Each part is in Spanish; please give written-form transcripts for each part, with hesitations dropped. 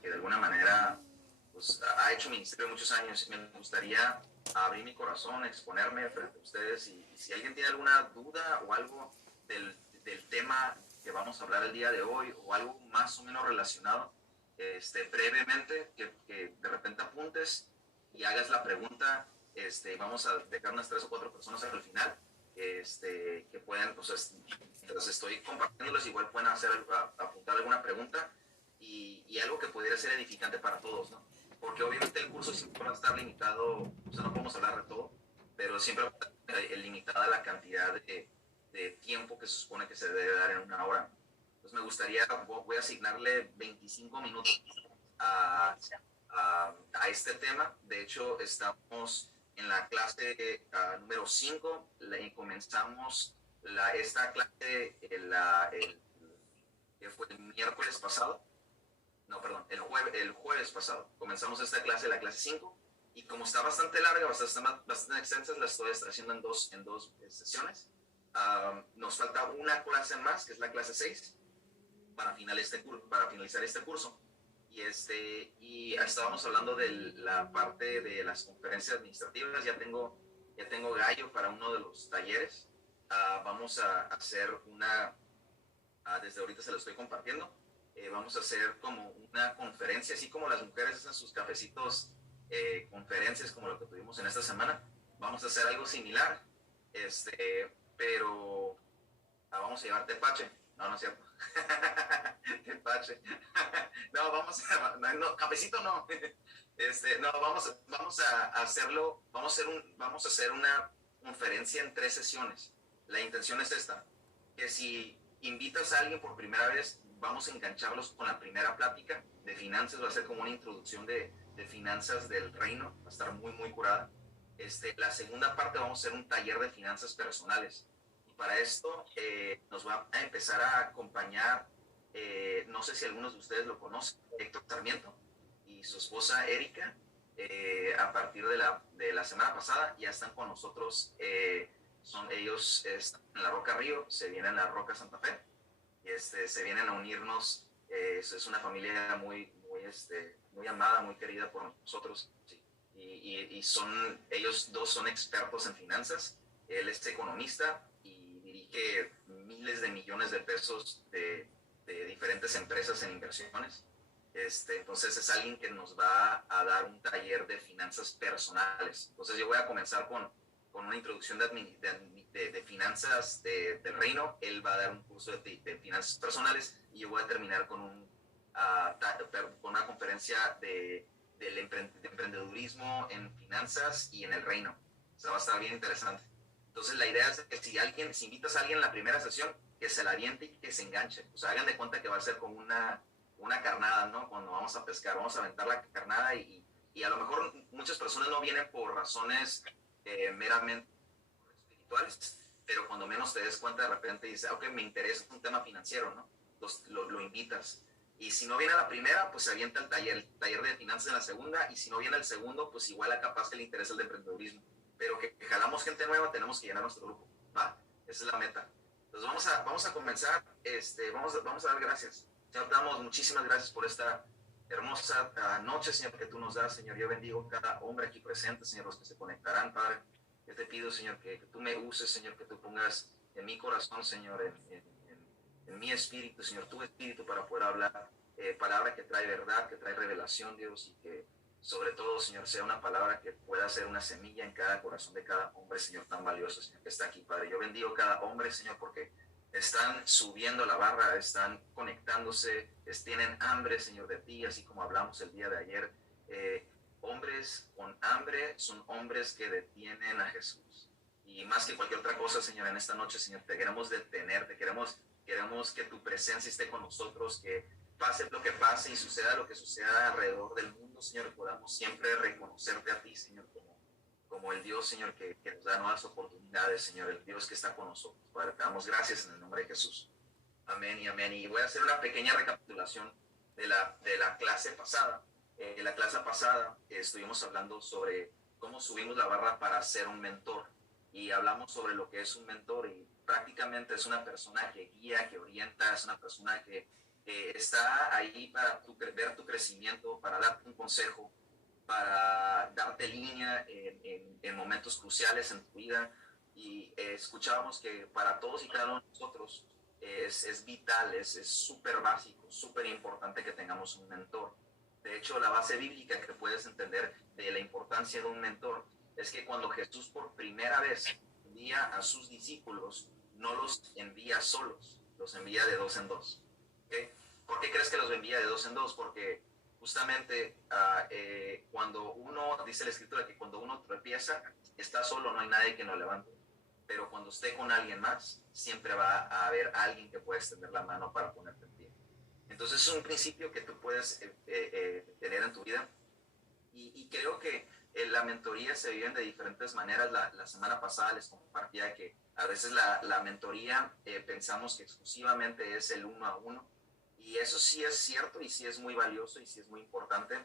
que de alguna manera pues, ha hecho ministerio muchos años. Me gustaría abrir mi corazón, exponerme frente a ustedes y si alguien tiene alguna duda o algo del tema que vamos a hablar el día de hoy o algo más o menos relacionado, brevemente, que de repente apuntes y hagas la pregunta. Vamos a dejar unas 3 o 4 personas al final que puedan, pues, mientras estoy compartiéndoles, igual pueden apuntar alguna pregunta y algo que pudiera ser edificante para todos, ¿no? Porque obviamente el curso siempre va a estar limitado, o sea, no podemos hablar de todo, pero siempre va a estar limitada la cantidad de tiempo que se supone que se debe dar en una hora. Entonces me gustaría, voy a asignarle 25 minutos a este tema. De hecho, estamos en la clase número 5 y comenzamos esta clase que fue el miércoles pasado. No, perdón, el jueves pasado. Comenzamos esta clase, la clase 5 y como está bastante larga, bastante extensa, la estoy haciendo en dos sesiones. Nos falta una clase más, que es la clase 6 para finalizar este curso. Y estábamos hablando de la parte de las conferencias administrativas. Ya tengo gallo para uno de los talleres. Vamos a hacer desde ahorita se lo estoy compartiendo. Vamos a hacer como una conferencia, así como las mujeres hacen sus cafecitos, conferencias como lo que tuvimos en esta semana. Vamos a hacer algo similar, pero vamos a llevar tepache. No, no es cierto. Tepache. No, no, cafecito no. No, vamos a hacerlo, vamos a hacer una conferencia en 3 sesiones. La intención es esta, que si invitas a alguien por primera vez, vamos a engancharlos con la primera plática de finanzas, va a ser como una introducción de finanzas del reino, va a estar muy, muy curada. La segunda parte vamos a hacer un taller de finanzas personales. Y para esto nos va a empezar a acompañar, no sé si algunos de ustedes lo conocen, Héctor Sarmiento y su esposa Erika. A partir de la semana pasada ya están con nosotros. Ellos están en la Roca Río, se vienen a la Roca Santa Fe y se vienen a unirnos. Es una familia muy, muy, muy amada, muy querida por nosotros. Sí. Ellos dos son expertos en finanzas. Él es economista y dirige miles de millones de pesos de diferentes empresas en inversiones. Entonces es alguien que nos va a dar un taller de finanzas personales. Entonces yo voy a comenzar con una introducción de finanzas del reino. Él va a dar un curso de finanzas personales y yo voy a terminar con una conferencia de emprendedurismo en finanzas y en el reino. O sea, va a estar bien interesante. Entonces la idea es que si invitas a alguien en la primera sesión, que se la aviente y que se enganche. O sea, hagan de cuenta que va a ser como una carnada, ¿no? Cuando vamos a pescar, vamos a aventar la carnada y a lo mejor muchas personas no vienen por razones meramente espirituales, pero cuando menos te des cuenta de repente dices, ok, me interesa un tema financiero, ¿no? Entonces lo invitas. Y si no viene a la primera, pues se avienta el taller de finanzas en la segunda, y si no viene el segundo, pues igual a capaz que le interesa el de emprendedurismo. Pero que jalamos gente nueva, tenemos que llenar nuestro grupo, ¿va? Esa es la meta. Entonces vamos a comenzar, vamos a dar gracias. Señor, damos muchísimas gracias por esta hermosa noche, Señor, que tú nos das, Señor. Yo bendigo cada hombre aquí presente, Señor, los que se conectarán, Padre. Yo te pido, Señor, que tú me uses, Señor, que tú pongas en mi corazón, Señor, en mi espíritu, Señor, tu espíritu para poder hablar palabra que trae verdad, que trae revelación, Dios, y que sobre todo, Señor, sea una palabra que pueda ser una semilla en cada corazón de cada hombre, Señor, tan valioso, Señor, que está aquí, Padre. Yo bendigo cada hombre, Señor, porque están subiendo la barra, están conectándose, tienen hambre, Señor, de ti, así como hablamos el día de ayer. Hombres con hambre son hombres que detienen a Jesús. Y más que cualquier otra cosa, Señor, en esta noche, Señor, te queremos detener, queremos que tu presencia esté con nosotros, que pase lo que pase y suceda lo que suceda alrededor del mundo, Señor, podamos siempre reconocerte a ti, Señor, como el Dios, Señor, que nos da nuevas oportunidades, Señor, el Dios que está con nosotros. Padre, te damos gracias en el nombre de Jesús. Amén y amén. Y voy a hacer una pequeña recapitulación de la clase pasada. La clase pasada estuvimos hablando sobre cómo subimos la barra para ser un mentor. Y hablamos sobre lo que es un mentor y prácticamente es una persona que guía, que orienta, es una persona que está ahí para ver tu crecimiento, para darte un consejo, para darte línea en momentos cruciales en tu vida. Y escuchábamos que para todos y cada uno de nosotros es vital, es súper básico, súper importante que tengamos un mentor. De hecho, la base bíblica que puedes entender de la importancia de un mentor es que cuando Jesús por primera vez envía a sus discípulos, no los envía solos, los envía de dos en dos. ¿Okay? ¿Por qué crees que los envía de dos en dos? Porque justamente cuando uno, dice la escritura, que cuando uno tropieza, está solo, no hay nadie que lo levante. Pero cuando esté con alguien más, siempre va a haber alguien que pueda extender la mano para ponerte en pie. Entonces es un principio que tú puedes tener en tu vida. Y creo que la mentoría se vive de diferentes maneras. La semana pasada les compartía que a veces la mentoría pensamos que exclusivamente es el uno a uno. Y eso sí es cierto y sí es muy valioso y sí es muy importante.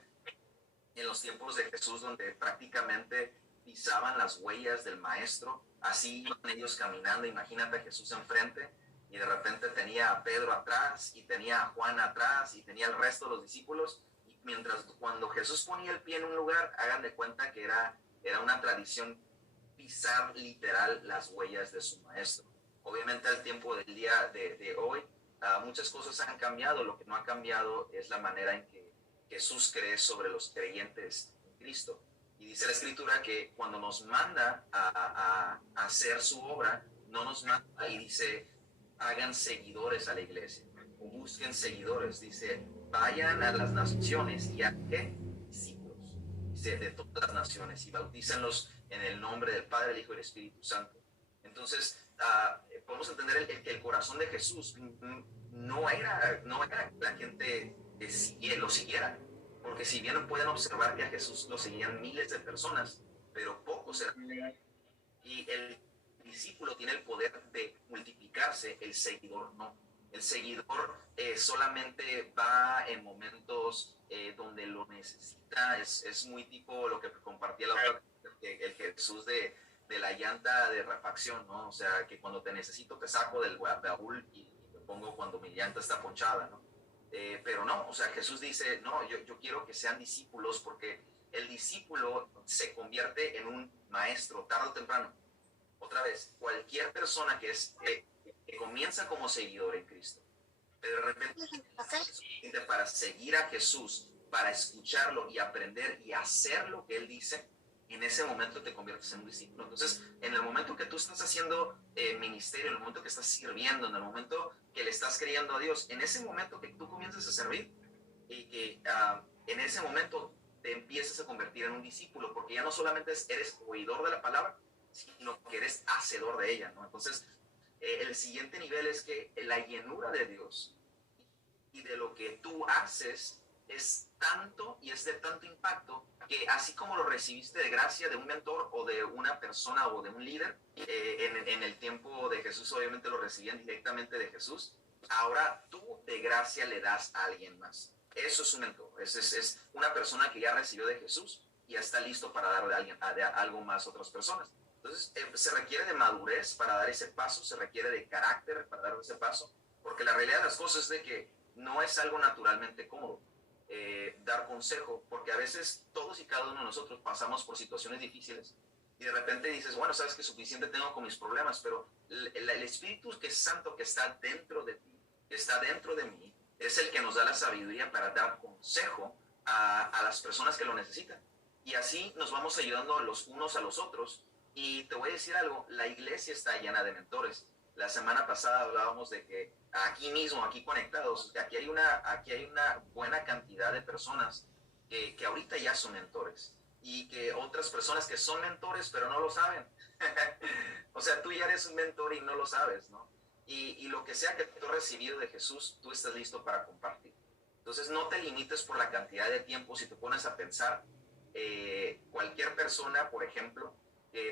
En los tiempos de Jesús, donde prácticamente pisaban las huellas del maestro, así iban ellos caminando. Imagínate a Jesús enfrente y de repente tenía a Pedro atrás y tenía a Juan atrás y tenía el resto de los discípulos. Y mientras cuando Jesús ponía el pie en un lugar, hagan de cuenta que era una tradición pisar literal las huellas de su maestro. Obviamente al tiempo del día de hoy, muchas cosas han cambiado. Lo que no ha cambiado es la manera en que Jesús cree sobre los creyentes en Cristo. Y dice la escritura que cuando nos manda a hacer su obra, no nos manda y dice, hagan seguidores a la iglesia, o busquen seguidores. Dice, vayan a las naciones y a qué discípulos, dice, de todas las naciones, y bautícenlos en el nombre del Padre, el Hijo y el Espíritu Santo. Entonces, podemos entender el corazón de Jesús no era que la gente lo siguiera, porque si bien pueden observar que a Jesús lo seguían miles de personas, pero pocos eran. Y el discípulo tiene el poder de multiplicarse, el seguidor no. El seguidor solamente va en momentos donde lo necesita. Es muy tipo lo que compartía la otra, el Jesús de la llanta de refacción, ¿no? O sea, que cuando te necesito te saco del baúl y te pongo cuando mi llanta está ponchada, ¿no? Pero no, o sea, Jesús dice, no, yo quiero que sean discípulos, porque el discípulo se convierte en un maestro tarde o temprano. Otra vez, cualquier persona que comienza como seguidor en Cristo, pero de repente para seguir a Jesús, para escucharlo y aprender y hacer lo que Él dice, en ese momento te conviertes en un discípulo. Entonces, en el momento que tú estás haciendo ministerio, en el momento que estás sirviendo, en el momento que le estás creyendo a Dios, en ese momento que tú comienzas a servir y que en ese momento te empiezas a convertir en un discípulo, porque ya no solamente eres oidor de la palabra, sino que eres hacedor de ella, ¿no? Entonces, el siguiente nivel es que la llenura de Dios y de lo que tú haces es tanto y es de tanto impacto que así como lo recibiste de gracia de un mentor o de una persona o de un líder, en el tiempo de Jesús obviamente lo recibían directamente de Jesús, ahora tú de gracia le das a alguien más. Eso es un mentor, es una persona que ya recibió de Jesús y ya está listo para darle a algo más a otras personas. Entonces, se requiere de madurez para dar ese paso, se requiere de carácter para dar ese paso, porque la realidad de las cosas es de que no es algo naturalmente cómodo dar consejo, porque a veces todos y cada uno de nosotros pasamos por situaciones difíciles y de repente dices, bueno, sabes que suficiente tengo con mis problemas, pero el Espíritu que es santo, que está dentro de ti, que está dentro de mí, es el que nos da la sabiduría para dar consejo a las personas que lo necesitan. Y así nos vamos ayudando los unos a los otros. Y te voy a decir algo, la iglesia está llena de mentores. La semana pasada hablábamos de que aquí mismo, aquí conectados, aquí hay una buena cantidad de personas que ahorita ya son mentores y que otras personas que son mentores pero no lo saben. O sea, tú ya eres un mentor y no lo sabes, ¿no? Y lo que sea que tú has recibido de Jesús, tú estás listo para compartir. Entonces no te limites por la cantidad de tiempo. Si te pones a pensar, cualquier persona, por ejemplo,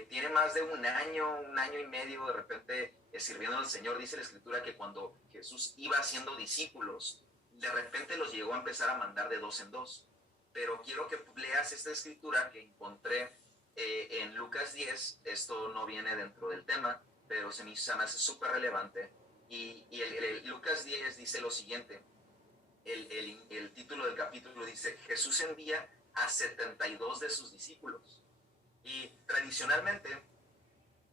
tiene más de un año y medio de repente sirviendo al Señor, dice la Escritura que cuando Jesús iba haciendo discípulos, de repente los llegó a empezar a mandar de dos en dos. Pero quiero que leas esta Escritura que encontré en Lucas 10, esto no viene dentro del tema, pero se me hace súper relevante. Y el Lucas 10 dice lo siguiente, el título del capítulo dice, Jesús envía a 72 de sus discípulos. Y tradicionalmente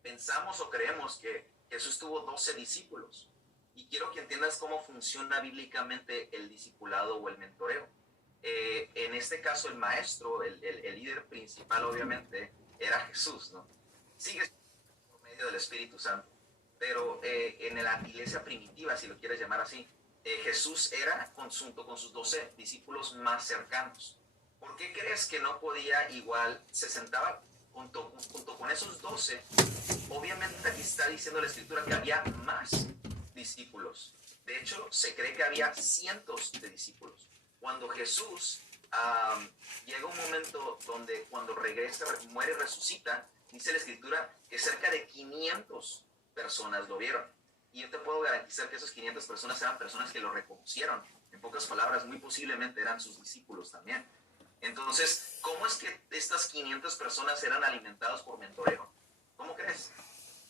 pensamos o creemos que Jesús tuvo 12 discípulos. Y quiero que entiendas cómo funciona bíblicamente el discipulado o el mentoreo. En este caso, el maestro, el líder principal, obviamente, era Jesús, ¿no? Sigue por medio del Espíritu Santo. Pero en la iglesia primitiva, si lo quieres llamar así, Jesús era junto con sus 12 discípulos más cercanos. ¿Por qué crees que no podía igual, se sentaba junto con esos 12? Obviamente aquí está diciendo la escritura que había más discípulos. De hecho, se cree que había cientos de discípulos. Cuando Jesús llega un momento donde cuando regresa, muere y resucita, dice la escritura que cerca de 500 personas lo vieron. Y yo te puedo garantizar que esas 500 personas eran personas que lo reconocieron. En pocas palabras, muy posiblemente eran sus discípulos también. Entonces, ¿cómo es que estas 500 personas eran alimentadas por mentoreo? ¿Cómo crees?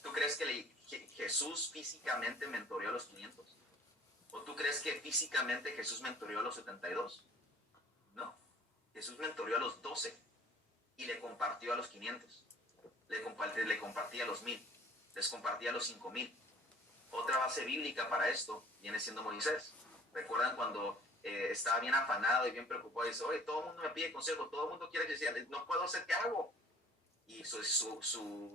¿Tú crees que Jesús físicamente mentoreó a los 500? ¿O tú crees que físicamente Jesús mentoreó a los 72? No. Jesús mentoreó a los 12 y le compartió a los 500. Le compartía a los 1000. Les compartía a los 5000. Otra base bíblica para esto viene siendo Moisés. ¿Recuerdan cuando estaba bien afanado y bien preocupado? Y dice, oye, todo el mundo me pide consejo, todo el mundo quiere que sea, no puedo hacer, ¿qué hago? Y su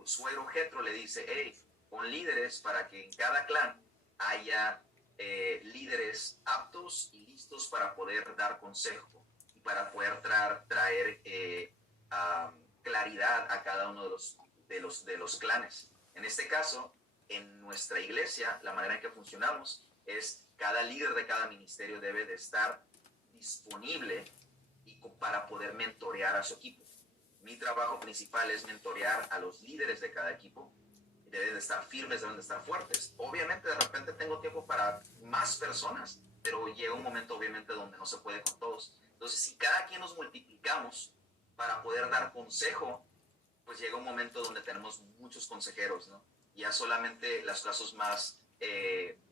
suegro Jetro le dice, hey, pon líderes para que en cada clan haya líderes aptos y listos para poder dar consejo y para poder traer claridad a cada uno de los clanes. En este caso, en nuestra iglesia, la manera en que funcionamos es cada líder de cada ministerio debe de estar disponible para poder mentorear a su equipo. Mi trabajo principal es mentorear a los líderes de cada equipo. Deben de estar firmes, deben de estar fuertes. Obviamente, de repente tengo tiempo para más personas, pero llega un momento, obviamente, donde no se puede con todos. Entonces, si cada quien nos multiplicamos para poder dar consejo, pues llega un momento donde tenemos muchos consejeros, ¿no? Ya solamente los casos más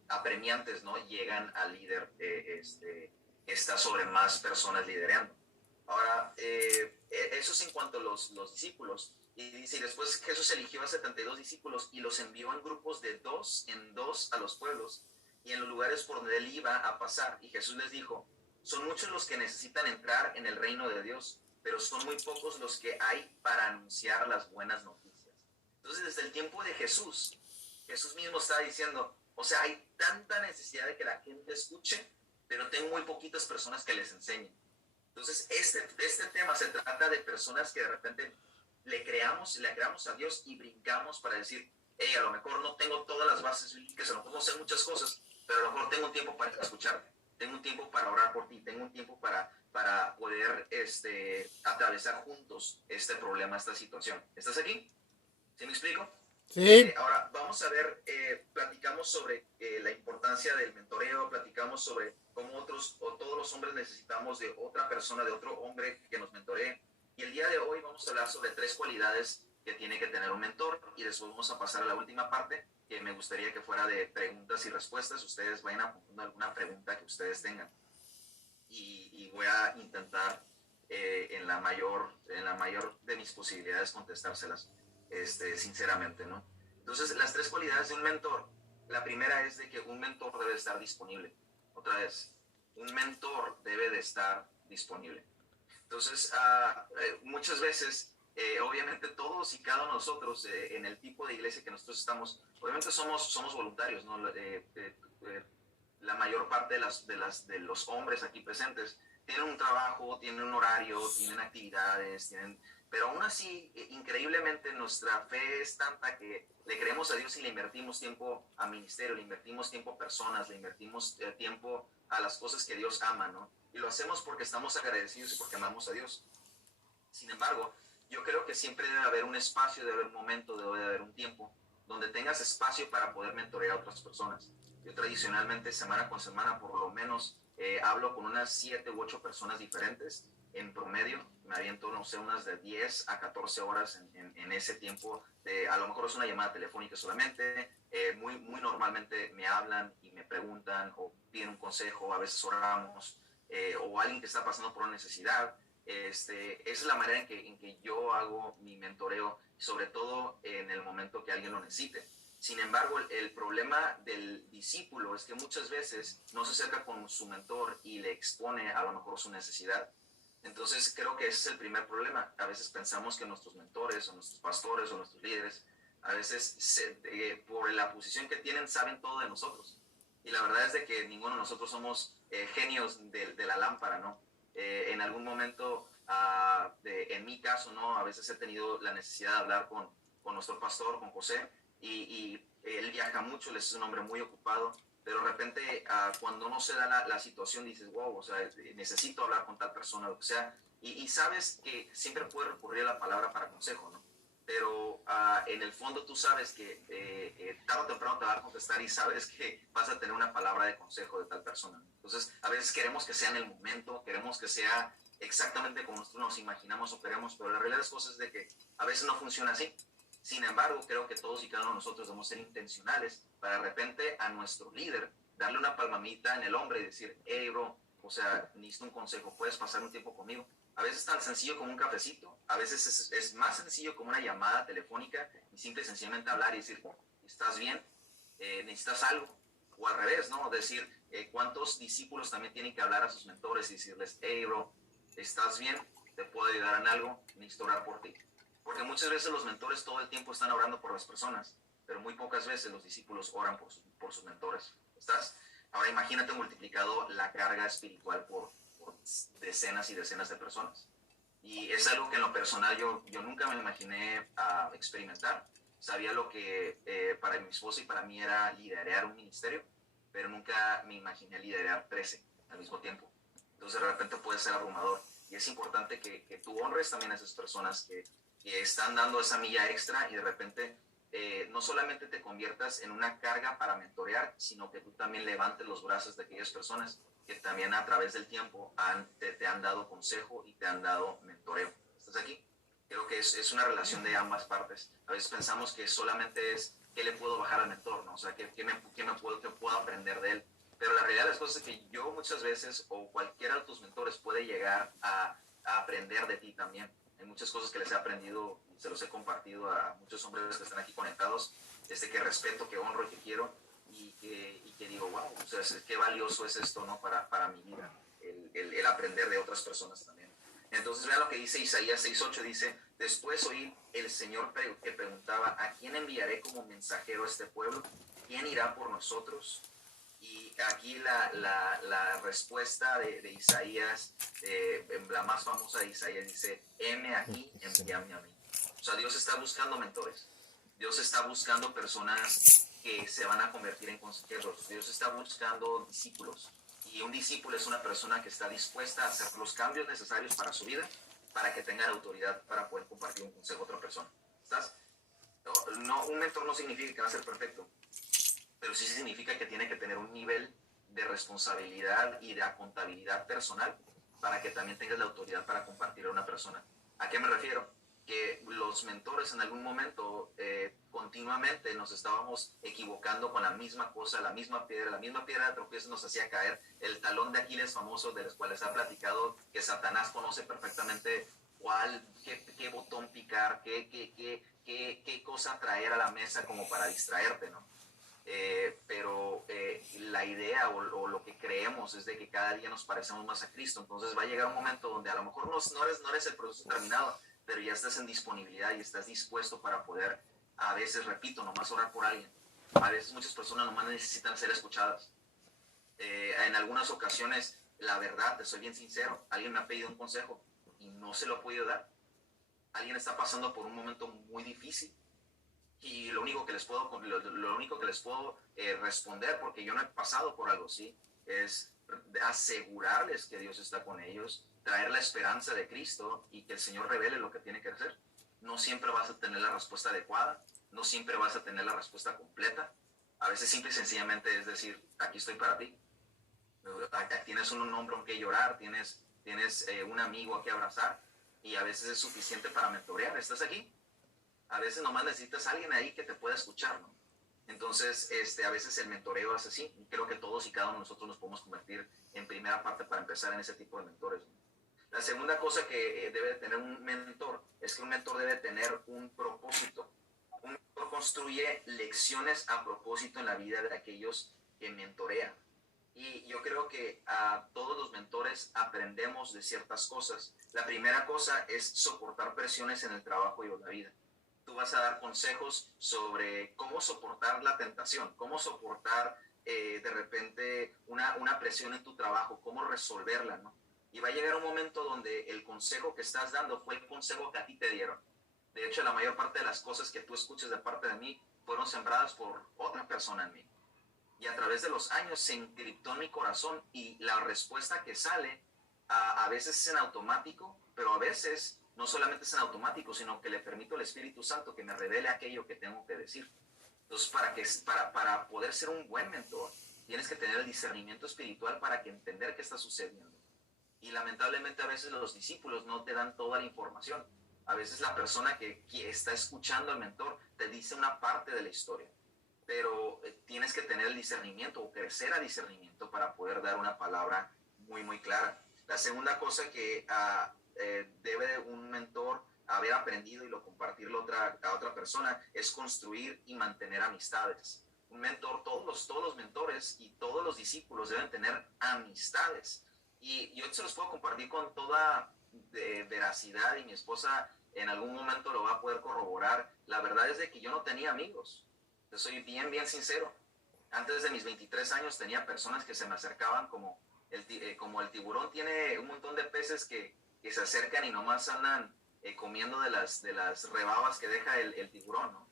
apremiantes, ¿no? Llegan al líder, está sobre más personas liderando. Ahora, eso es en cuanto a los discípulos. Y dice, y después Jesús eligió a 72 discípulos y los envió en grupos de 2 en 2 a los pueblos y en los lugares por donde él iba a pasar. Y Jesús les dijo, son muchos los que necesitan entrar en el reino de Dios, pero son muy pocos los que hay para anunciar las buenas noticias. Entonces, desde el tiempo de Jesús, Jesús mismo está diciendo, o sea, hay tanta necesidad de que la gente escuche, pero tengo muy poquitas personas que les enseñen. Entonces, este tema se trata de personas que de repente le creamos a Dios y brincamos para decir, hey, a lo mejor no tengo todas las bases bíblicas, a lo mejor no sé muchas cosas, pero a lo mejor tengo un tiempo para escucharte, tengo un tiempo para orar por ti, tengo un tiempo para poder atravesar juntos este problema, esta situación. ¿Estás aquí? ¿Sí me explico? Sí, Ahora, vamos a ver, platicamos sobre la importancia del mentoreo, platicamos sobre cómo todos los hombres necesitamos de otra persona, de otro hombre que nos mentoree. Y el día de hoy vamos a hablar sobre 3 cualidades que tiene que tener un mentor y después vamos a pasar a la última parte que me gustaría que fuera de preguntas y respuestas. Ustedes vayan apuntando alguna pregunta que ustedes tengan y voy a intentar en la mayor de mis posibilidades contestárselas, sinceramente, ¿no? Entonces, las 3 cualidades de un mentor. La primera es de que un mentor debe estar disponible. Otra vez, un mentor debe de estar disponible. Entonces, muchas veces, obviamente todos y cada uno de nosotros, en el tipo de iglesia que nosotros estamos, obviamente somos voluntarios, ¿no? La mayor parte de los hombres aquí presentes tienen un trabajo, tienen un horario, tienen actividades, pero aún así, increíblemente, nuestra fe es tanta que le creemos a Dios y le invertimos tiempo a ministerio, le invertimos tiempo a personas, le invertimos tiempo a las cosas que Dios ama, ¿no? Y lo hacemos porque estamos agradecidos y porque amamos a Dios. Sin embargo, yo creo que siempre debe haber un espacio, debe haber un momento, debe haber un tiempo donde tengas espacio para poder mentorear a otras personas. Yo tradicionalmente, semana con semana, por lo menos, hablo con unas 7 u 8 personas diferentes en promedio me aviento, no sé, unas de 10 a 14 horas en ese tiempo. A lo mejor es una llamada telefónica solamente, muy normalmente me hablan y me preguntan o piden un consejo, a veces oramos, o alguien que está pasando por una necesidad. Esa es la manera en que yo hago mi mentoreo, sobre todo en el momento que alguien lo necesite. Sin embargo, el problema del discípulo es que muchas veces no se acerca con su mentor y le expone a lo mejor su necesidad. Entonces creo que ese es el primer problema. A veces pensamos que nuestros mentores o nuestros pastores o nuestros líderes, a veces por la posición que tienen, saben todo de nosotros. Y la verdad es de que ninguno de nosotros somos genios de la lámpara, ¿no? En algún momento, en mi caso, ¿no? A veces he tenido la necesidad de hablar con nuestro pastor, con José, y él viaja mucho, él es un hombre muy ocupado, pero de repente cuando no se da la situación dices, wow, o sea, necesito hablar con tal persona, lo que sea, y sabes que siempre puedes recurrir a la palabra para consejo, ¿no? Pero en el fondo tú sabes que tarde o temprano te va a contestar y sabes que vas a tener una palabra de consejo de tal persona, ¿no? Entonces a veces queremos que sea en el momento, queremos que sea exactamente como nosotros nos imaginamos o queremos, pero la realidad de las cosas es de que a veces no funciona así. Sin embargo, creo que todos y cada uno de nosotros debemos ser intencionales para de repente a nuestro líder darle una palmadita en el hombro y decir, hey, bro, o sea, necesito un consejo, ¿puedes pasar un tiempo conmigo? A veces es tan sencillo como un cafecito, a veces es más sencillo como una llamada telefónica y simple y sencillamente hablar y decir, ¿estás bien? ¿Necesitas algo? O al revés, ¿no? Decir, ¿cuántos discípulos también tienen que hablar a sus mentores y decirles, hey, bro, ¿estás bien? ¿Te puedo ayudar en algo? Necesito orar por ti. Porque muchas veces los mentores todo el tiempo están orando por las personas, pero muy pocas veces los discípulos oran por sus mentores. ¿Estás? Ahora imagínate multiplicado la carga espiritual por decenas y decenas de personas. Y es algo que en lo personal yo nunca me imaginé experimentar. Sabía lo que para mi esposa y para mí era liderar un ministerio, pero nunca me imaginé liderar 13 al mismo tiempo. Entonces de repente puede ser abrumador. Y es importante que tú honres también a esas personas que están dando esa milla extra y de repente no solamente te conviertas en una carga para mentorear, sino que tú también levantes los brazos de aquellas personas que también a través del tiempo te han dado consejo y te han dado mentoreo. ¿Estás aquí? Creo que es una relación de ambas partes. A veces pensamos que solamente es qué le puedo bajar al mentor, ¿no? O sea, qué puedo aprender de él. Pero la realidad de las cosas es que yo muchas veces, o cualquiera de tus mentores, puede llegar a aprender de ti también. Hay muchas cosas que les he aprendido y se los he compartido a muchos hombres que están aquí conectados, que respeto, que honro y que quiero, y que digo, wow, o sea, qué valioso es esto, ¿no? Para mi vida, el aprender de otras personas también. Entonces vean lo que dice Isaías 6:8, dice, después oí el Señor que preguntaba, ¿a quién enviaré como mensajero a este pueblo? ¿Quién irá por nosotros? Y aquí la respuesta de Isaías, la más famosa de Isaías, dice, heme aquí, envíame a mí. O sea, Dios está buscando mentores. Dios está buscando personas que se van a convertir en consejeros. Dios está buscando discípulos. Y un discípulo es una persona que está dispuesta a hacer los cambios necesarios para su vida, para que tenga la autoridad para poder compartir un consejo a otra persona. ¿Estás? No, un mentor no significa que va a ser perfecto, pero sí significa que tiene que tener un nivel de responsabilidad y de contabilidad personal para que también tengas la autoridad para compartir a una persona. ¿A qué me refiero? Que los mentores en algún momento continuamente nos estábamos equivocando con la misma cosa, la misma piedra de tropiezo nos hacía caer. El talón de Aquiles famoso de los cuales ha platicado, que Satanás conoce perfectamente qué botón picar, qué cosa traer a la mesa como para distraerte, ¿no? Pero la idea o lo que creemos es de que cada día nos parecemos más a Cristo. Entonces va a llegar un momento donde a lo mejor no eres el proceso terminado, pero ya estás en disponibilidad y estás dispuesto para poder, a veces, repito, nomás orar por alguien. A veces muchas personas nomás necesitan ser escuchadas. En algunas ocasiones, la verdad, te soy bien sincero, alguien me ha pedido un consejo y no se lo he podido dar. Alguien está pasando por un momento muy difícil y lo único que les puedo responder, porque yo no he pasado por algo así, es asegurarles que Dios está con ellos, traer la esperanza de Cristo y que el Señor revele lo que tiene que hacer. No siempre vas a tener la respuesta adecuada, no siempre vas a tener la respuesta completa. A veces simple y sencillamente es decir, aquí estoy para ti. Tienes un hombro en que llorar, tienes tienes un amigo a que abrazar y a veces es suficiente para mentorear. ¿Estás aquí? A veces nomás necesitas a alguien ahí que te pueda escuchar, ¿no? Entonces, a veces el mentoreo es así. Y creo que todos y cada uno de nosotros nos podemos convertir en primera parte para empezar en ese tipo de mentores, ¿no? La segunda cosa que debe tener un mentor es que un mentor debe tener un propósito. Un mentor construye lecciones a propósito en la vida de aquellos que mentorean. Y yo creo que a todos los mentores aprendemos de ciertas cosas. La primera cosa es soportar presiones en el trabajo y en la vida. Tú vas a dar consejos sobre cómo soportar la tentación, cómo soportar de repente una presión en tu trabajo, cómo resolverla, ¿no? Y va a llegar un momento donde el consejo que estás dando fue el consejo que a ti te dieron. De hecho, la mayor parte de las cosas que tú escuches de parte de mí fueron sembradas por otra persona en mí. Y a través de los años se encriptó en mi corazón y la respuesta que sale a veces es en automático, pero a veces no solamente es en automático, sino que le permito al Espíritu Santo que me revele aquello que tengo que decir. Entonces, para poder ser un buen mentor, tienes que tener el discernimiento espiritual para que entender qué está sucediendo. Y lamentablemente a veces los discípulos no te dan toda la información. A veces la persona que está escuchando al mentor te dice una parte de la historia, pero tienes que tener el discernimiento o crecer a discernimiento para poder dar una palabra muy, muy clara. La segunda cosa que debe un mentor haber aprendido y lo compartirlo a otra persona es construir y mantener amistades. Un mentor, todos los mentores y todos los discípulos deben tener amistades. Y yo se los puedo compartir con toda veracidad y mi esposa en algún momento lo va a poder corroborar. La verdad es de que yo no tenía amigos. Yo soy bien, bien sincero. Antes de mis 23 años tenía personas que se me acercaban como el tiburón tiene un montón de peces que se acercan y nomás andan comiendo de las rebabas que deja el tiburón, ¿no?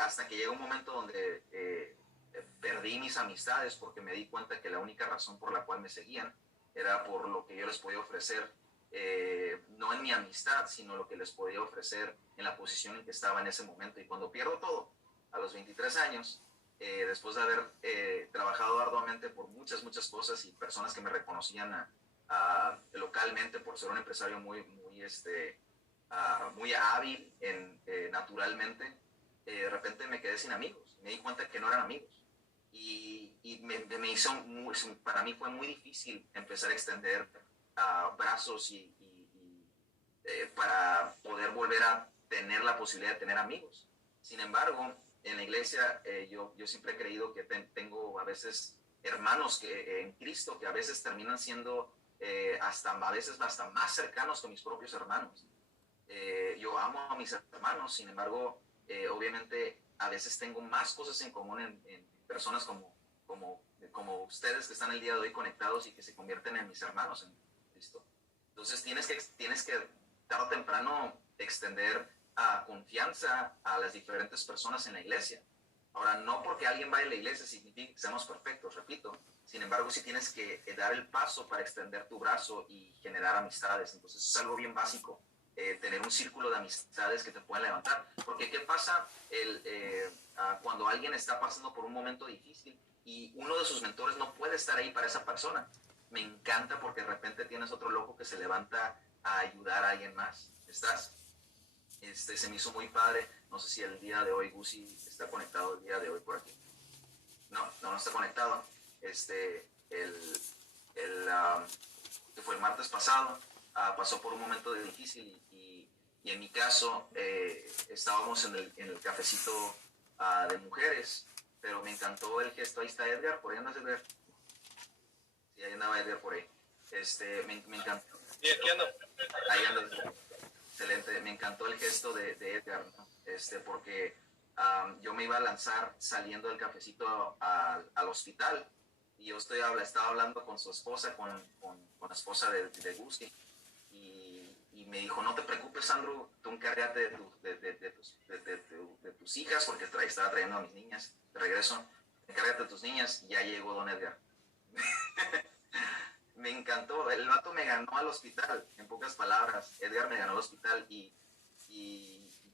Hasta que llega un momento donde perdí mis amistades porque me di cuenta que la única razón por la cual me seguían era por lo que yo les podía ofrecer, no en mi amistad, sino lo que les podía ofrecer en la posición en que estaba en ese momento. Y cuando pierdo todo, a los 23 años, después de haber trabajado arduamente por muchas, muchas cosas y personas que me reconocían localmente por ser un empresario muy hábil naturalmente, de repente me quedé sin amigos. Me di cuenta que no eran amigos. Y me hizo para mí fue muy difícil empezar a extender brazos para poder volver a tener la posibilidad de tener amigos. Sin embargo, en la iglesia yo siempre he creído que tengo a veces hermanos en Cristo que a veces terminan siendo a veces hasta más cercanos que mis propios hermanos. Yo amo a mis hermanos, sin embargo, obviamente a veces tengo más cosas en común en personas como ustedes que están el día de hoy conectados y que se convierten en mis hermanos en Cristo. Entonces tienes que tarde o temprano extender confianza a las diferentes personas en la iglesia. Ahora, no porque alguien vaya a la iglesia significa que seamos perfectos, repito. Sin embargo, sí tienes que dar el paso para extender tu brazo y generar amistades. Entonces, eso es algo bien básico. Tener un círculo de amistades que te puedan levantar. Porque, ¿qué pasa cuando alguien está pasando por un momento difícil y uno de sus mentores no puede estar ahí para esa persona? Me encanta porque de repente tienes otro loco que se levanta a ayudar a alguien más. ¿Estás? Se me hizo muy padre. No sé si el día de hoy Gusi está conectado el día de hoy por aquí. No está conectado. Que fue el martes pasado, pasó por un momento difícil y en mi caso estábamos en el cafecito de mujeres, pero me encantó el gesto. Ahí está Edgar, por ahí andas, Edgar. Sí, ahí andaba Edgar por ahí. Me encantó. Sí, aquí ando. Ahí anda Edgar. Excelente, me encantó el gesto de Edgar, ¿no? Porque yo me iba a lanzar saliendo del cafecito al hospital y yo estaba hablando con su esposa, con la esposa de Gusti, y me dijo, no te preocupes, Andrew, tú encárgate de tus hijas, porque estaba trayendo a mis niñas de regreso, encárgate de tus niñas, y ya llegó don Edgar. Me encantó, el vato me ganó al hospital, en pocas palabras. Edgar me ganó al hospital y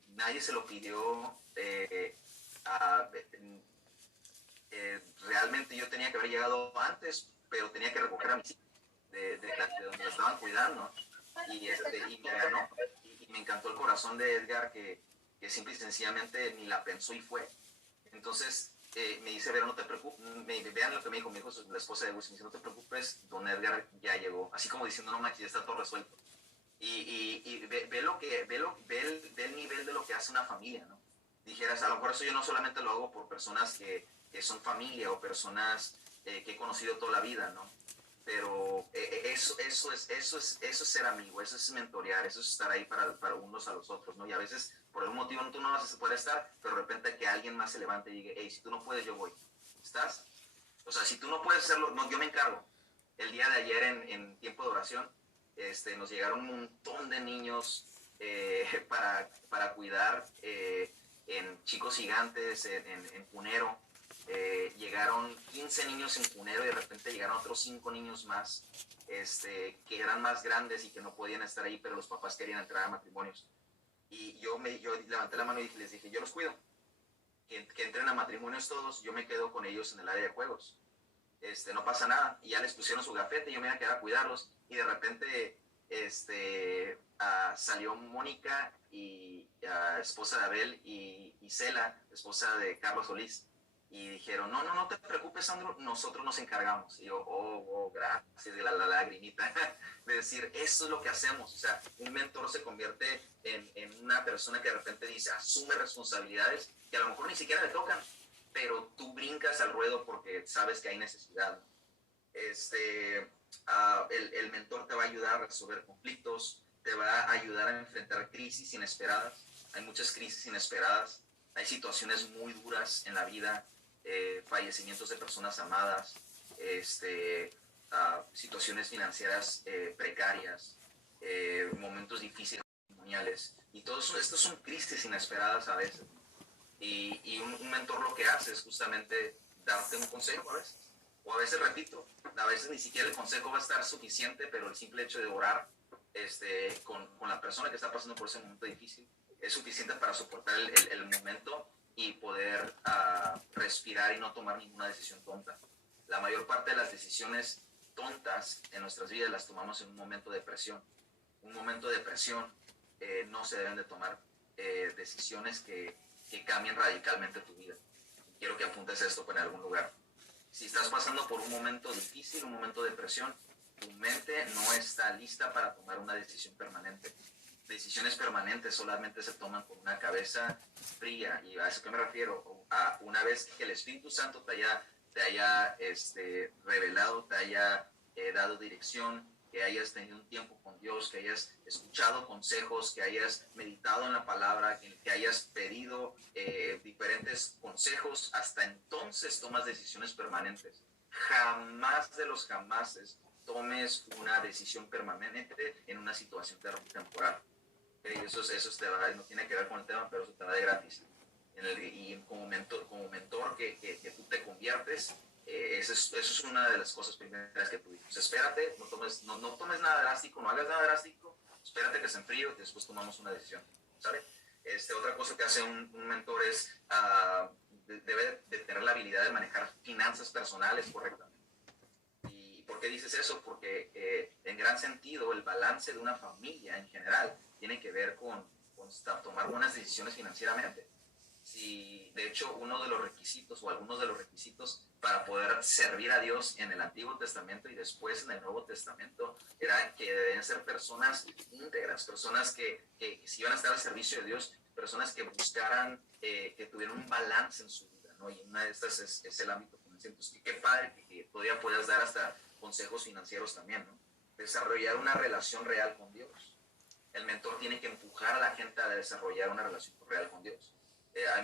nadie se lo pidió. Realmente yo tenía que haber llegado antes, pero tenía que recoger a mis hijos. de donde lo estaban cuidando, y me ganó. Y me encantó el corazón de Edgar, que simple y sencillamente ni la pensó y fue. Entonces me dice, Vero, no te preocupes, vean lo que me dijo la esposa de Wilson, me dice, no te preocupes, don Edgar ya llegó, así como diciendo, no manches, ya está todo resuelto. Y ve lo que, ve el nivel de lo que hace una familia, ¿no? Dijeras, a lo mejor eso yo no solamente lo hago por personas que son familia o personas que he conocido toda la vida, ¿no? Pero eso es ser amigo, eso es mentorear, eso es estar ahí para unos a los otros, ¿no? Y a veces por algún motivo tú no vas a poder estar, pero de repente que alguien más se levante y diga, hey, si tú no puedes, yo voy. ¿Estás? O sea, si tú no puedes hacerlo, no, yo me encargo. El día de ayer en tiempo de oración, nos llegaron un montón de niños para cuidar en Chicos Gigantes, en Cunero. Llegaron 15 niños en Cunero y de repente llegaron otros 5 niños más que eran más grandes y que no podían estar ahí, pero los papás querían entrar a matrimonios. Y yo levanté la mano y les dije, yo los cuido. Que entren a matrimonios todos, yo me quedo con ellos en el área de juegos. No pasa nada. Y ya les pusieron su gafete y yo me iba a quedar a cuidarlos. Y de repente salió Mónica, y esposa de Abel, y Cela, esposa de Carlos Solís. Y dijeron, no te preocupes, Sandro, nosotros nos encargamos. Y yo, gracias, de la lagrimita, de decir, eso es lo que hacemos. O sea, un mentor se convierte en una persona que de repente dice, asume responsabilidades que a lo mejor ni siquiera le tocan, pero tú brincas al ruedo porque sabes que hay necesidad. El mentor te va a ayudar a resolver conflictos, te va a ayudar a enfrentar crisis inesperadas. Hay muchas crisis inesperadas, hay situaciones muy duras en la vida, fallecimientos de personas amadas, situaciones financieras precarias, momentos difíciles matrimoniales, y todo eso, estas son crisis inesperadas a veces. Y un mentor lo que hace es justamente darte un consejo a veces. O a veces, repito, a veces ni siquiera el consejo va a estar suficiente, pero el simple hecho de orar con la persona que está pasando por ese momento difícil es suficiente para soportar el momento y poder respirar y no tomar ninguna decisión tonta. La mayor parte de las decisiones tontas en nuestras vidas las tomamos en un momento de presión. Un momento de presión no se deben de tomar decisiones que cambien radicalmente tu vida. Quiero que apuntes esto en algún lugar. Si estás pasando por un momento difícil, un momento de presión, tu mente no está lista para tomar una decisión permanente. Decisiones permanentes solamente se toman con una cabeza fría. ¿Y a eso qué me refiero? A una vez que el Espíritu Santo te haya revelado, te haya dado dirección, que hayas tenido un tiempo con Dios, que hayas escuchado consejos, que hayas meditado en la palabra, que hayas pedido diferentes consejos, hasta entonces tomas decisiones permanentes. Jamás de los jamases tomes una decisión permanente en una situación temporal. Eso te va, no tiene que ver con el tema, pero eso te va de gratis. Y como mentor que tú te conviertes, eso es una de las cosas primeras que tú dices. Espérate, no tomes nada drástico, no hagas nada drástico, espérate que se enfríe y después tomamos una decisión, ¿sale? Otra cosa que hace un mentor es, debe de tener la habilidad de manejar finanzas personales correctamente. ¿Y por qué dices eso? Porque en gran sentido el balance de una familia en general tiene que ver con tomar buenas decisiones financieramente. Si, de hecho, uno de los requisitos o algunos de los requisitos para poder servir a Dios en el Antiguo Testamento y después en el Nuevo Testamento era que deben ser personas íntegras, personas que si iban a estar al servicio de Dios, personas que buscaran, que tuvieran un balance en su vida, ¿no? Y una de estas es el ámbito financiero. Entonces, qué padre que todavía puedas dar hasta consejos financieros también, ¿no? Desarrollar una relación real con Dios. El mentor tiene que empujar a la gente a desarrollar una relación real con Dios.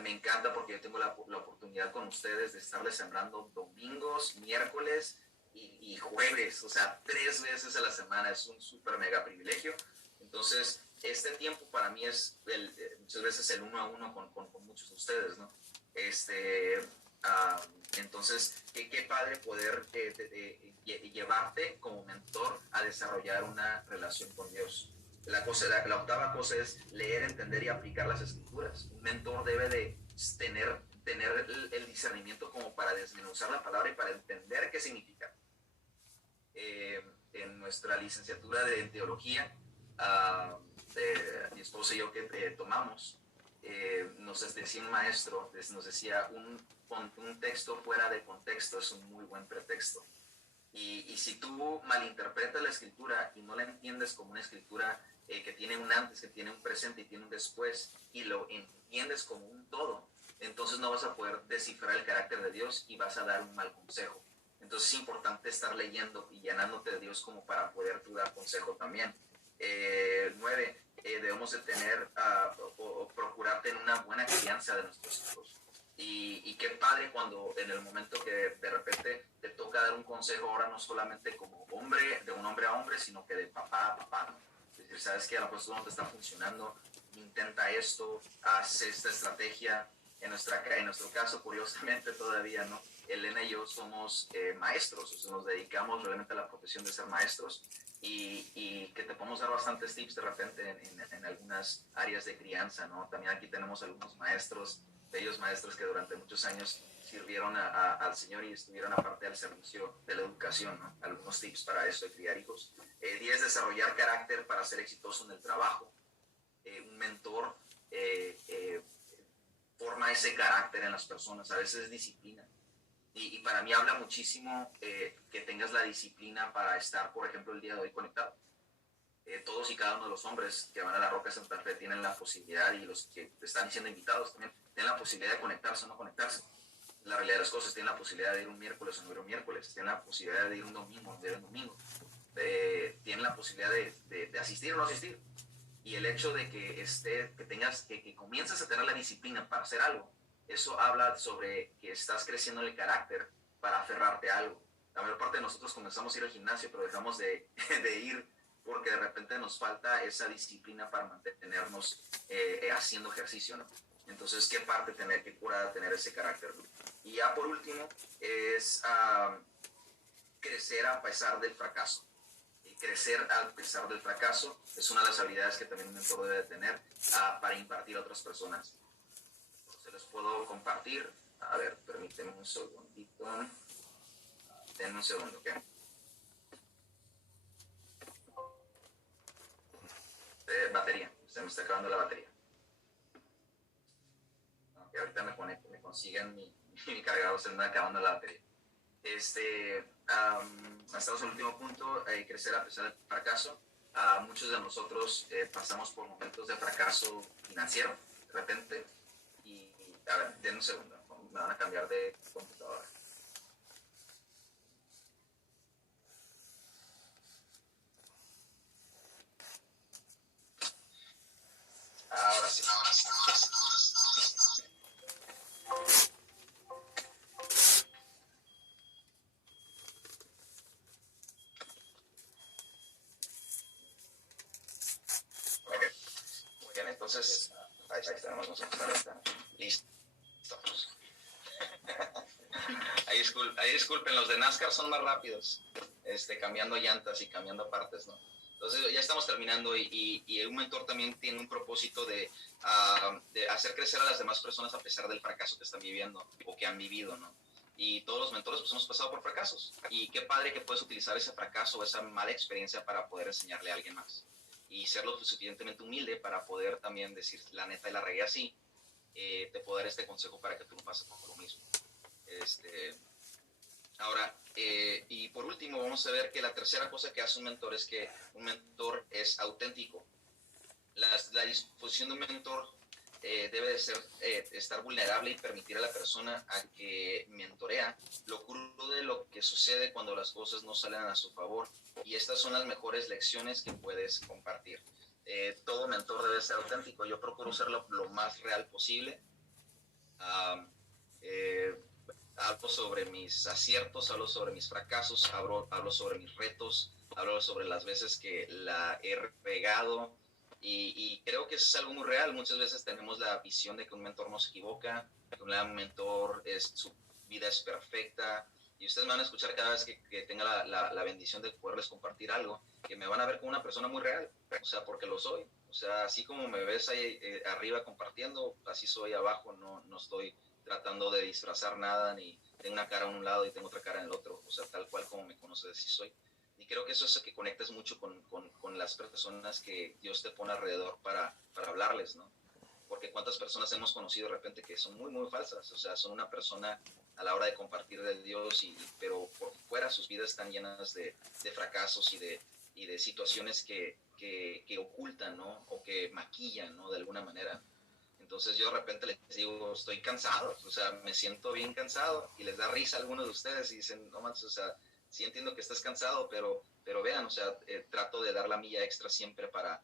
Me encanta porque yo tengo la oportunidad con ustedes de estarles sembrando domingos, miércoles y jueves, o sea, 3 veces a la semana. Es un súper mega privilegio. Entonces, este tiempo para mí es muchas veces el 1 a 1 con muchos de ustedes, ¿no? Entonces, qué padre poder llevarte como mentor a desarrollar una relación con Dios. La octava cosa es leer, entender y aplicar las escrituras. Un mentor debe de tener el discernimiento como para desmenuzar la palabra y para entender qué significa. en nuestra licenciatura de teología, mi esposa y yo que tomamos, nos decía un maestro, nos decía, un texto fuera de contexto es un muy buen pretexto. Y si tú malinterpretas la escritura y no la entiendes como una escritura que tiene un antes, que tiene un presente y tiene un después, y lo entiendes como un todo, entonces no vas a poder descifrar el carácter de Dios y vas a dar un mal consejo. Entonces es importante estar leyendo y llenándote de Dios como para poder tú dar consejo también. 9, debemos de tener o procurar tener una buena crianza de nuestros hijos. Y qué padre cuando en el momento que de repente te toca dar un consejo, ahora no solamente como hombre, de un hombre a hombre, sino que de papá a papá, ¿no? Es decir, sabes que a lo mejor no te está funcionando, intenta esto, haz esta estrategia. En nuestro caso, curiosamente todavía, ¿no? Elena y yo somos maestros, o sea, nos dedicamos realmente a la profesión de ser maestros y que te podemos dar bastantes tips de repente en algunas áreas de crianza, ¿no? También aquí tenemos algunos maestros, bellos maestros que durante muchos años sirvieron al Señor y estuvieron aparte al servicio de la educación, ¿no? Algunos tips para eso de criar hijos. 10, desarrollar carácter para ser exitoso en el trabajo. Un mentor forma ese carácter en las personas, a veces es disciplina. Y para mí habla muchísimo que tengas la disciplina para estar, por ejemplo, el día de hoy conectado. Todos y cada uno de los hombres que van a la Roca Santa Fe tienen la posibilidad, y los que están siendo invitados también, tienen la posibilidad de conectarse o no conectarse. La realidad de las cosas, tienen la posibilidad de ir un miércoles o no ir un miércoles, tienen la posibilidad de ir un domingo o no ir un domingo, tienen la posibilidad de asistir o no asistir. Y el hecho de que comiences a tener la disciplina para hacer algo, eso habla sobre que estás creciendo el carácter para aferrarte a algo. La mayor parte de nosotros comenzamos a ir al gimnasio, pero dejamos de ir porque de repente nos falta esa disciplina para mantenernos haciendo ejercicio, ¿no? Entonces, ¿qué parte tener que curar tener ese carácter? Y ya por último, es crecer a pesar del fracaso. Y crecer a pesar del fracaso es una de las habilidades que también un mentor debe tener para impartir a otras personas. Se les puedo compartir. A ver, permíteme un segundito. Denme un segundo, ¿ok? Batería. Se me está acabando la batería. Okay, ahorita me consiguen mi cargador, se me está acabando la batería. Estamos en el último punto, crecer a pesar del fracaso. Muchos de nosotros pasamos por momentos de fracaso financiero, de repente. Y, a ver, denme un segundo, me van a cambiar de computadora. Ahora sí, ahora sí, ahora sí. Ok, muy bien, entonces, ahí tenemos nosotros ahorita. Listo. Ahí disculpen, los de NASCAR son más rápidos, cambiando llantas y cambiando partes, ¿no? Entonces ya estamos terminando y un mentor también tiene un propósito de hacer crecer a las demás personas a pesar del fracaso que están viviendo o que han vivido, ¿no? Y todos los mentores pues hemos pasado por fracasos y qué padre que puedes utilizar ese fracaso o esa mala experiencia para poder enseñarle a alguien más y ser lo suficientemente humilde para poder también decir la neta y la regué así, te puedo dar este consejo para que tú no pases por lo mismo. Ahora, y por último, vamos a ver que la tercera cosa que hace un mentor es que un mentor es auténtico. La disposición de un mentor debe de ser estar vulnerable y permitir a la persona a que mentorea lo crudo de lo que sucede cuando las cosas no salen a su favor. Y estas son las mejores lecciones que puedes compartir. Todo mentor debe ser auténtico. Yo procuro ser lo más real posible. Hablo sobre mis aciertos, hablo sobre mis fracasos, hablo sobre mis retos, hablo sobre las veces que la he regado y creo que eso es algo muy real. Muchas veces tenemos la visión de que un mentor no se equivoca, que un mentor su vida es perfecta y ustedes me van a escuchar cada vez que tenga la bendición de poderles compartir algo, que me van a ver como una persona muy real, o sea, porque lo soy. O sea, así como me ves ahí arriba compartiendo, así soy abajo, no estoy tratando de disfrazar nada, ni tengo una cara en un lado y tengo otra cara en el otro, o sea, tal cual como me conoces, así soy. Y creo que eso es lo que conectas mucho con las personas que Dios te pone alrededor para hablarles, ¿no? Porque cuántas personas hemos conocido de repente que son muy, muy falsas, o sea, son una persona a la hora de compartir de Dios, pero por fuera sus vidas están llenas de fracasos y de situaciones que ocultan, ¿no? O que maquillan, ¿no? De alguna manera. Entonces yo de repente les digo, estoy cansado, o sea, me siento bien cansado, y les da risa a algunos de ustedes y dicen, no manches, o sea, sí entiendo que estás cansado, pero vean, o sea, trato de dar la milla extra siempre para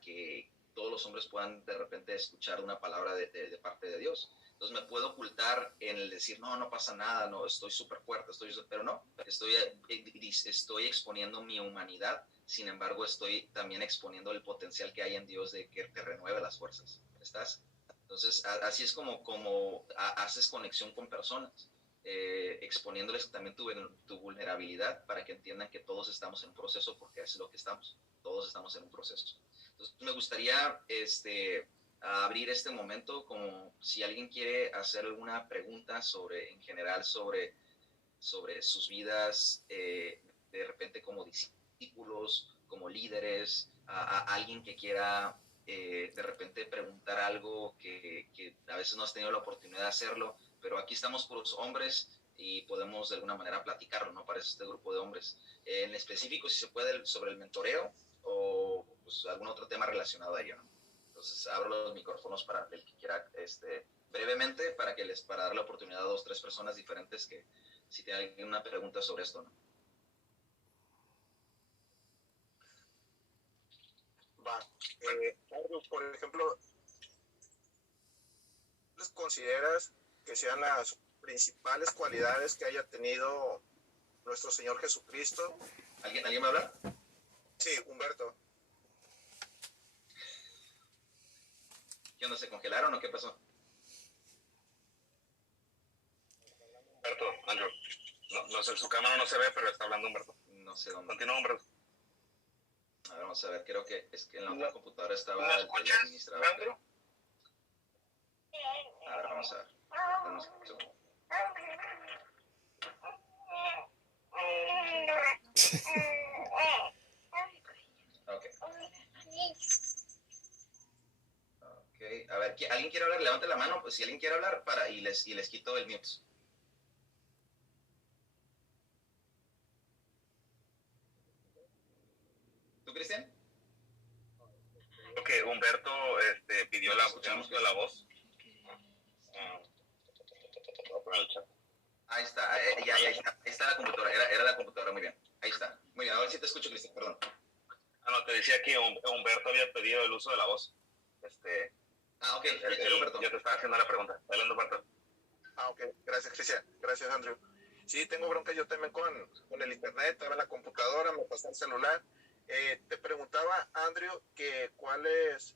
que todos los hombres puedan de repente escuchar una palabra de parte de Dios. Entonces me puedo ocultar en el decir, no, no pasa nada, no, estoy súper fuerte, pero no, estoy exponiendo mi humanidad. Sin embargo, estoy también exponiendo el potencial que hay en Dios de que te renueve las fuerzas. ¿Estás? Entonces, así es como haces conexión con personas, exponiéndoles también tu vulnerabilidad para que entiendan que todos estamos en un proceso, porque es lo que estamos. Todos estamos en un proceso. Entonces, me gustaría abrir este momento como si alguien quiere hacer alguna pregunta en general sobre sus vidas, de repente como discípulos, como líderes, a alguien que quiera de repente preguntar algo que a veces no has tenido la oportunidad de hacerlo, pero aquí estamos puros hombres y podemos de alguna manera platicarlo, ¿no? Para este grupo de hombres. En específico, si se puede, sobre el mentoreo o pues, algún otro tema relacionado a ello, ¿no? Entonces abro los micrófonos para el que quiera, brevemente, para darle la oportunidad a 2 o 3 personas diferentes que si tiene alguien una pregunta sobre esto, ¿no? Va. Por ejemplo, ¿les consideras que sean las principales cualidades que haya tenido nuestro Señor Jesucristo? ¿Alguien va a hablar? Sí, Humberto. ¿Qué onda? ¿Se congelaron o qué pasó? Humberto, Andrew. No sé, su cámara no se ve, pero está hablando Humberto. No sé dónde. Continúa, Humberto. A ver, vamos a ver. Creo que es que en la otra computadora estaba ¿No escuchas, el administrador. Andrew? A ver, vamos a ver. Vamos a ver. Okay. Okay. A ver, ¿alguien quiere hablar? Levante la mano, pues si alguien quiere hablar y les quito el mute. ¿Tú, Cristian? Creo que Humberto pidió la voz. Voy a poner el chat. Ahí está, ahí está la computadora, era la computadora, muy bien. Ahí está. Muy bien, a ver si te escucho, Cristian, perdón. No, te decía que Humberto había pedido el uso de la voz. Ok, Humberto. Yo te estaba haciendo la pregunta. Adelante, Humberto. Ok, gracias, Cristian. Gracias, Andrew. Sí, tengo bronca yo también con el internet, estaba en la computadora, me pasé el celular. Te preguntaba, Andrew, que cuáles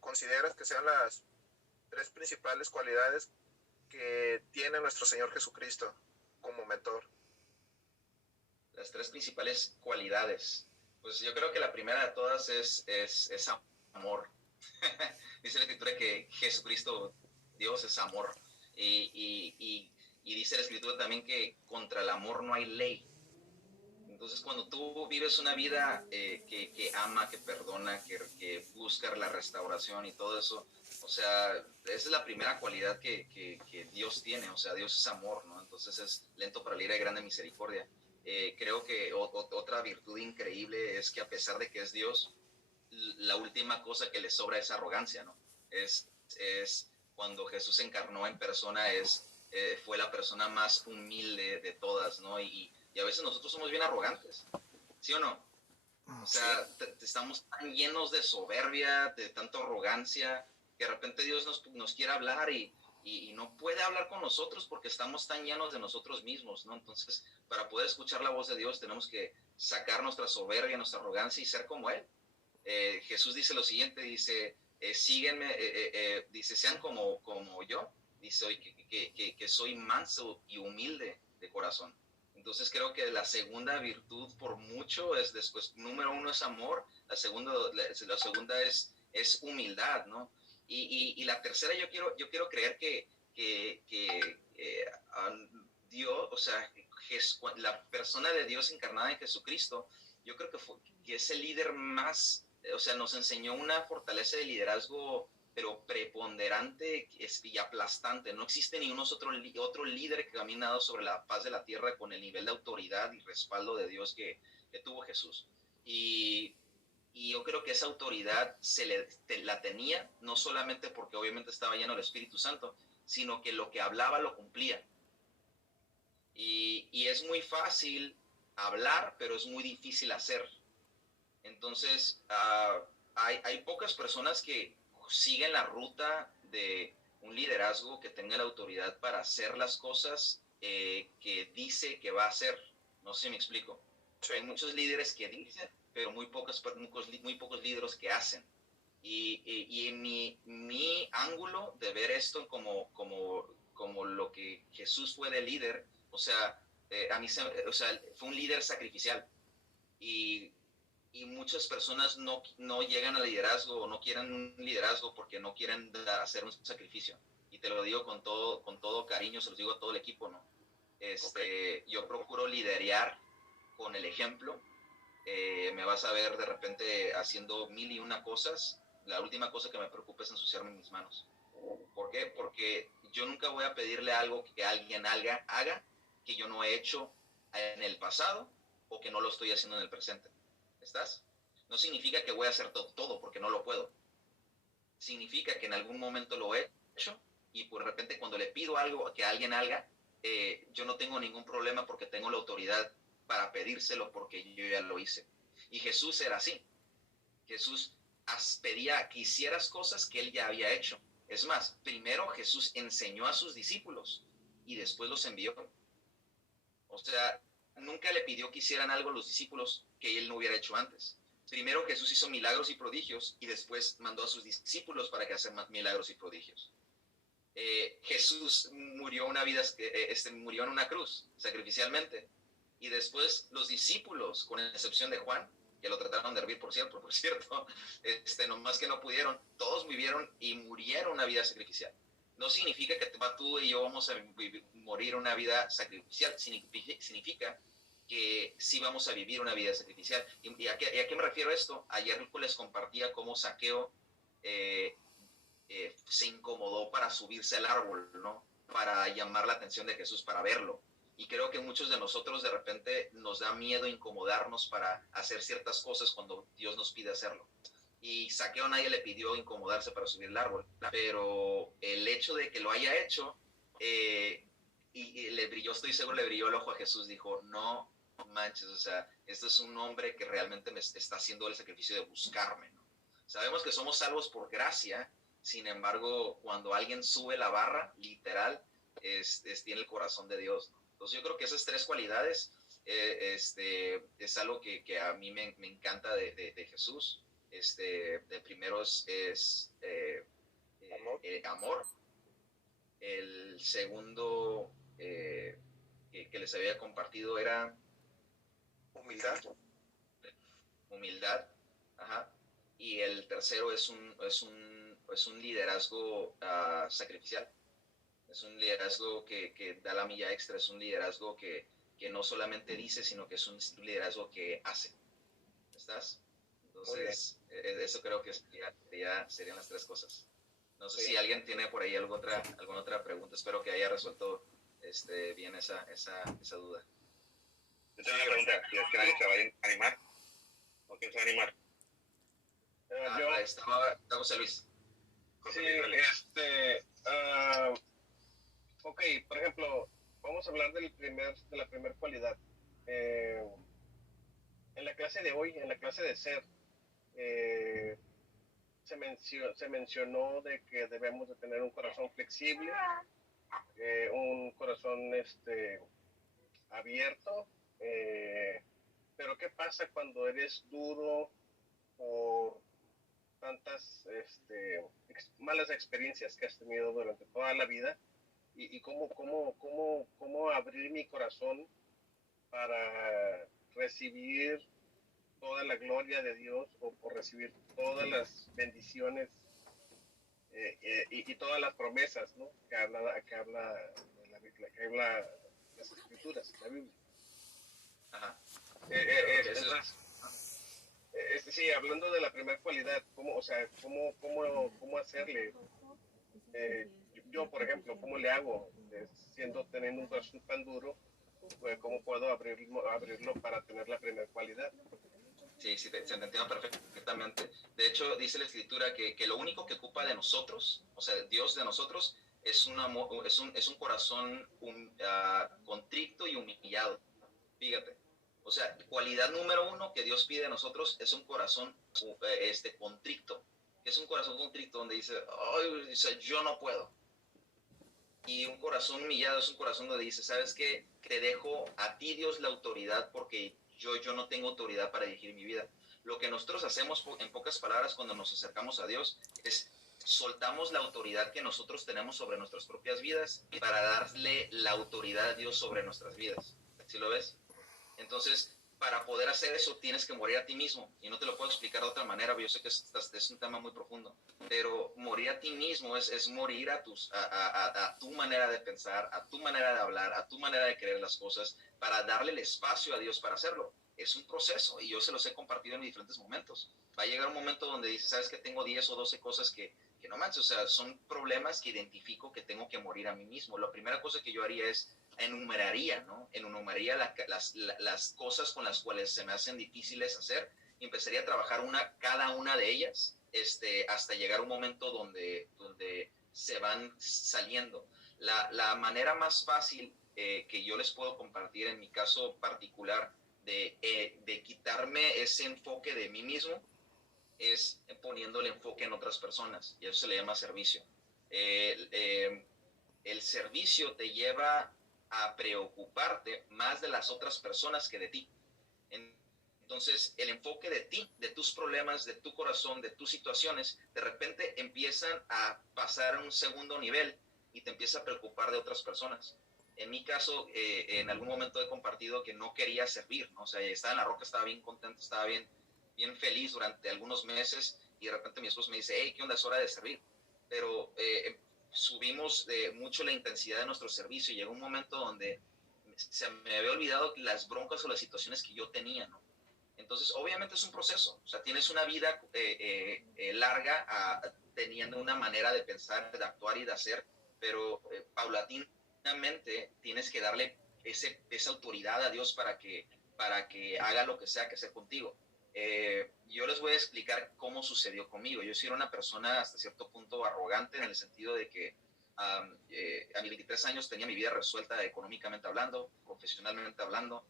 consideras que sean las 3 principales cualidades que tiene nuestro Señor Jesucristo como mentor. Las 3 principales cualidades. Pues yo creo que la primera de todas es amor. Dice la Escritura que Jesucristo, Dios, es amor. Y dice la Escritura también que contra el amor no hay ley. Entonces, cuando tú vives una vida que ama, que perdona, que busca la restauración y todo eso, o sea, esa es la primera cualidad que Dios tiene, o sea, Dios es amor, ¿no? Entonces es lento para la ira y grande misericordia. Creo que otra virtud increíble es que a pesar de que es Dios, la última cosa que le sobra es arrogancia, ¿no? Es cuando Jesús se encarnó en persona, fue la persona más humilde de todas, ¿no? Y a veces nosotros somos bien arrogantes, ¿sí o no? O sea, estamos tan llenos de soberbia, de tanta arrogancia, que de repente Dios nos quiere hablar y no puede hablar con nosotros porque estamos tan llenos de nosotros mismos, ¿no? Entonces, para poder escuchar la voz de Dios tenemos que sacar nuestra soberbia, nuestra arrogancia y ser como Él. Jesús dice lo siguiente, dice, síguenme, dice, sean como yo, dice, que soy manso y humilde de corazón. Entonces creo que la segunda virtud por mucho es después, número 1 es amor, la segunda es humildad, ¿no? Y la tercera yo quiero creer que Dios, o sea, la persona de Dios encarnada en Jesucristo, yo creo que es el líder más, o sea, nos enseñó una fortaleza de liderazgo, pero preponderante y aplastante. No existe ningún otro líder que ha caminado sobre la faz de la tierra con el nivel de autoridad y respaldo de Dios que tuvo Jesús. Y yo creo que esa autoridad la tenía, no solamente porque obviamente estaba lleno del Espíritu Santo, sino que lo que hablaba lo cumplía. Y es muy fácil hablar, pero es muy difícil hacer. Entonces, hay pocas personas que siguen la ruta de un liderazgo que tenga la autoridad para hacer las cosas que dice que va a hacer. No sé si me explico. Sí. Hay muchos líderes que dicen, pero muy pocos líderes que hacen. Y mi ángulo de ver esto como lo que Jesús fue de líder, o sea, fue un líder sacrificial. Y muchas personas no llegan al liderazgo o no quieren un liderazgo porque no quieren hacer un sacrificio. Y te lo digo con todo cariño, se los digo a todo el equipo, ¿no? Yo procuro liderear con el ejemplo. Me vas a ver de repente haciendo 1001 cosas. La última cosa que me preocupa es ensuciarme mis manos. ¿Por qué? Porque yo nunca voy a pedirle algo que alguien haga que yo no he hecho en el pasado o que no lo estoy haciendo en el presente. ¿Estás? No significa que voy a hacer todo porque no lo puedo. Significa que en algún momento lo he hecho y por repente cuando le pido algo que alguien haga, yo no tengo ningún problema porque tengo la autoridad para pedírselo porque yo ya lo hice. Y Jesús era así. Jesús pedía que hicieras cosas que él ya había hecho. Es más, primero Jesús enseñó a sus discípulos y después los envió. O sea, nunca le pidió que hicieran algo a los discípulos que él no hubiera hecho antes. Primero Jesús hizo milagros y prodigios y después mandó a sus discípulos para que hicieran milagros y prodigios. Jesús murió murió en una cruz, sacrificialmente. Y después los discípulos, con excepción de Juan, que lo trataron de hervir, por cierto, nomás que no pudieron, todos vivieron y murieron una vida sacrificial. No significa que tú y yo vamos a morir una vida sacrificial, significa que sí vamos a vivir una vida sacrificial. ¿Y a qué me refiero a esto? Ayer les compartía cómo Zaqueo se incomodó para subirse al árbol, ¿no? Para llamar la atención de Jesús, para verlo. Y creo que muchos de nosotros de repente nos da miedo incomodarnos para hacer ciertas cosas cuando Dios nos pide hacerlo. Y Zaqueo nadie le pidió incomodarse para subir el árbol, pero el hecho de que lo haya hecho, yo estoy seguro, le brilló el ojo a Jesús, dijo, no manches, o sea, este es un hombre que realmente me está haciendo el sacrificio de buscarme, ¿no? Sabemos que somos salvos por gracia, sin embargo, cuando alguien sube la barra, literal, tiene el corazón de Dios, ¿no? Entonces yo creo que esas tres cualidades es algo que a mí me encanta de Jesús. El primero es amor. El segundo que les había compartido era humildad. Ajá. Y el tercero es un liderazgo sacrificial. Es un liderazgo que da la milla extra, es un liderazgo que no solamente dice, sino que es un liderazgo que hace. ¿Estás? Entonces, eso creo que serían las tres cosas. No sé si alguien tiene por ahí alguna otra pregunta. Espero que haya resuelto bien esa duda. Yo tengo una pregunta. ¿Quieres que nadie se va a animar? ¿O quién se va a animar? Está José Luis. Sí, ok, por ejemplo, vamos a hablar de la primera cualidad. En la clase de hoy, en la clase de ser, se mencionó de que debemos de tener un corazón flexible, un corazón abierto, pero ¿qué pasa cuando eres duro por tantas malas experiencias que has tenido durante toda la vida? Y cómo abrir mi corazón para recibir toda la gloria de Dios o por recibir todas las bendiciones y todas las promesas, ¿no? que habla las escrituras, la Biblia. Ajá. Entonces, sí, hablando de la primera cualidad, ¿cómo, o sea, cómo hacerle? Yo, por ejemplo, ¿cómo le hago? Teniendo un corazón tan duro, pues, ¿cómo puedo abrirlo para tener la primera cualidad? Sí, sí, se te entiende perfectamente. De hecho, dice la Escritura que lo único que ocupa de nosotros, o sea, Dios de nosotros, es un corazón contrito y humillado. Fíjate. O sea, cualidad número uno que Dios pide de nosotros es un corazón contrito. Es un corazón contrito donde dice, ay, dice, yo no puedo. Y un corazón humillado es un corazón donde dice, ¿sabes qué? Te dejo a ti, Dios, la autoridad porque yo no tengo autoridad para dirigir mi vida. Lo que nosotros hacemos, en pocas palabras, cuando nos acercamos a Dios, es soltamos la autoridad que nosotros tenemos sobre nuestras propias vidas para darle la autoridad a Dios sobre nuestras vidas. ¿Sí lo ves? Entonces, para poder hacer eso, tienes que morir a ti mismo. Y no te lo puedo explicar de otra manera, yo sé que es un tema muy profundo. Pero morir a ti mismo es morir a tu manera de pensar, a tu manera de hablar, a tu manera de creer las cosas, para darle el espacio a Dios para hacerlo. Es un proceso y yo se los he compartido en diferentes momentos. Va a llegar un momento donde dices, ¿sabes que tengo 10 o 12 cosas que no manches? O sea, son problemas que identifico que tengo que morir a mí mismo. La primera cosa que yo haría es enumeraría, ¿no? Enumeraría las cosas con las cuales se me hacen difíciles hacer y empezaría a trabajar cada una de ellas hasta llegar a un momento donde se van saliendo. La manera más fácil que yo les puedo compartir en mi caso particular de quitarme ese enfoque de mí mismo es poniendo el enfoque en otras personas y eso se le llama servicio. El servicio te lleva a preocuparte más de las otras personas que de ti. Entonces, el enfoque de ti, de tus problemas, de tu corazón, de tus situaciones, de repente empiezan a pasar a un segundo nivel y te empieza a preocupar de otras personas. En mi caso, en algún momento he compartido que no quería servir, ¿no? O sea, estaba en la roca, estaba bien contento, estaba bien feliz durante algunos meses y de repente mi esposo me dice, hey, ¿qué onda? Es hora de servir. Pero subimos mucho la intensidad de nuestro servicio y llegó un momento donde se me había olvidado las broncas o las situaciones que yo tenía, ¿no? Entonces, obviamente es un proceso, o sea, tienes una vida larga teniendo una manera de pensar, de actuar y de hacer, pero paulatinamente tienes que darle esa autoridad a Dios para que haga lo que sea que sea contigo. Yo les voy a explicar cómo sucedió conmigo. Yo soy una persona hasta cierto punto arrogante en el sentido de que a mis 23 años tenía mi vida resuelta económicamente hablando, profesionalmente hablando.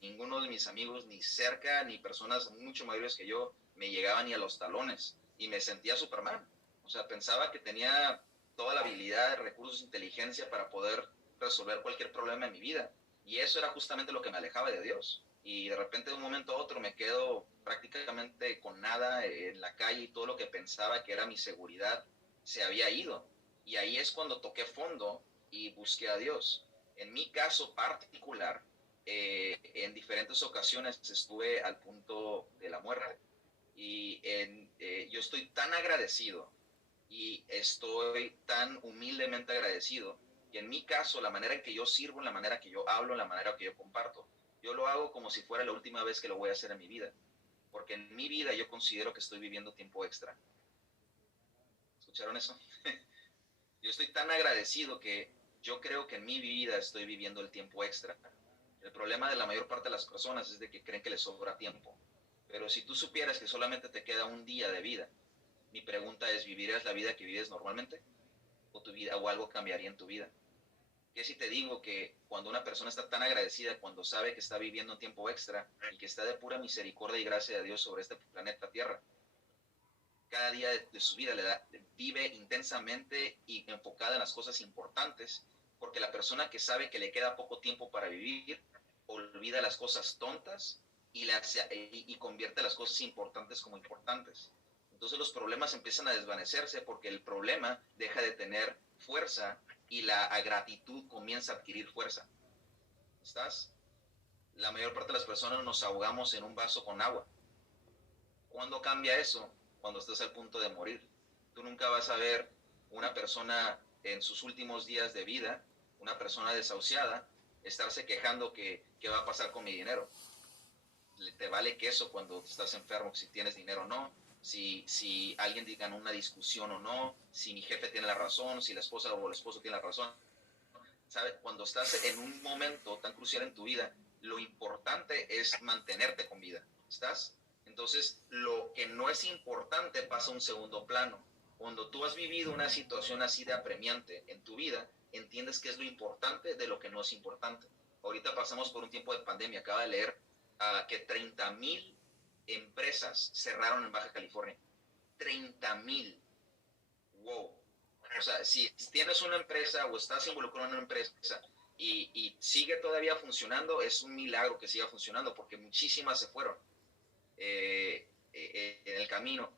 Ninguno de mis amigos, ni cerca, ni personas mucho mayores que yo, me llegaban ni a los talones y me sentía Superman. O sea, pensaba que tenía toda la habilidad, recursos, inteligencia para poder resolver cualquier problema en mi vida. Y eso era justamente lo que me alejaba de Dios. Y de repente de un momento a otro me quedo prácticamente con nada en la calle y todo lo que pensaba que era mi seguridad se había ido. Y ahí es cuando toqué fondo y busqué a Dios. En mi caso particular, en diferentes ocasiones estuve al punto de la muerte. Y yo estoy tan agradecido y estoy tan humildemente agradecido que en mi caso, la manera en que yo sirvo, la manera que yo hablo, la manera que yo comparto, yo lo hago como si fuera la última vez que lo voy a hacer en mi vida. Porque en mi vida yo considero que estoy viviendo tiempo extra. ¿Escucharon eso? Yo estoy tan agradecido que yo creo que en mi vida estoy viviendo el tiempo extra. El problema de la mayor parte de las personas es de que creen que les sobra tiempo. Pero si tú supieras que solamente te queda un día de vida, mi pregunta es, ¿vivirías la vida que vives normalmente? ¿O algo cambiaría en tu vida? ¿Qué si te digo que cuando una persona está tan agradecida, cuando sabe que está viviendo un tiempo extra y que está de pura misericordia y gracia de Dios sobre este planeta Tierra, cada día de su vida vive intensamente y enfocada en las cosas importantes, porque la persona que sabe que le queda poco tiempo para vivir, olvida las cosas tontas y convierte las cosas importantes como importantes. Entonces los problemas empiezan a desvanecerse porque el problema deja de tener fuerza y la gratitud comienza a adquirir fuerza. ¿Estás? La mayor parte de las personas nos ahogamos en un vaso con agua. ¿Cuándo cambia eso? Cuando estás al punto de morir. Tú nunca vas a ver una persona en sus últimos días de vida, una persona desahuciada, estarse quejando que qué va a pasar con mi dinero. Te vale queso cuando estás enfermo, si tienes dinero o no, si alguien gana una discusión o no, si mi jefe tiene la razón, si la esposa o el esposo tiene la razón. ¿Sabes? Cuando estás en un momento tan crucial en tu vida, lo importante es mantenerte con vida. ¿Estás? Entonces, lo que no es importante pasa a un segundo plano. Cuando tú has vivido una situación así de apremiante en tu vida, entiendes qué es lo importante de lo que no es importante. Ahorita pasamos por un tiempo de pandemia. Acaba de leer que 30,000 empresas cerraron en Baja California. 30,000. Wow. O sea, si tienes una empresa o estás involucrado en una empresa y sigue todavía funcionando, es un milagro que siga funcionando porque muchísimas se fueron en el camino.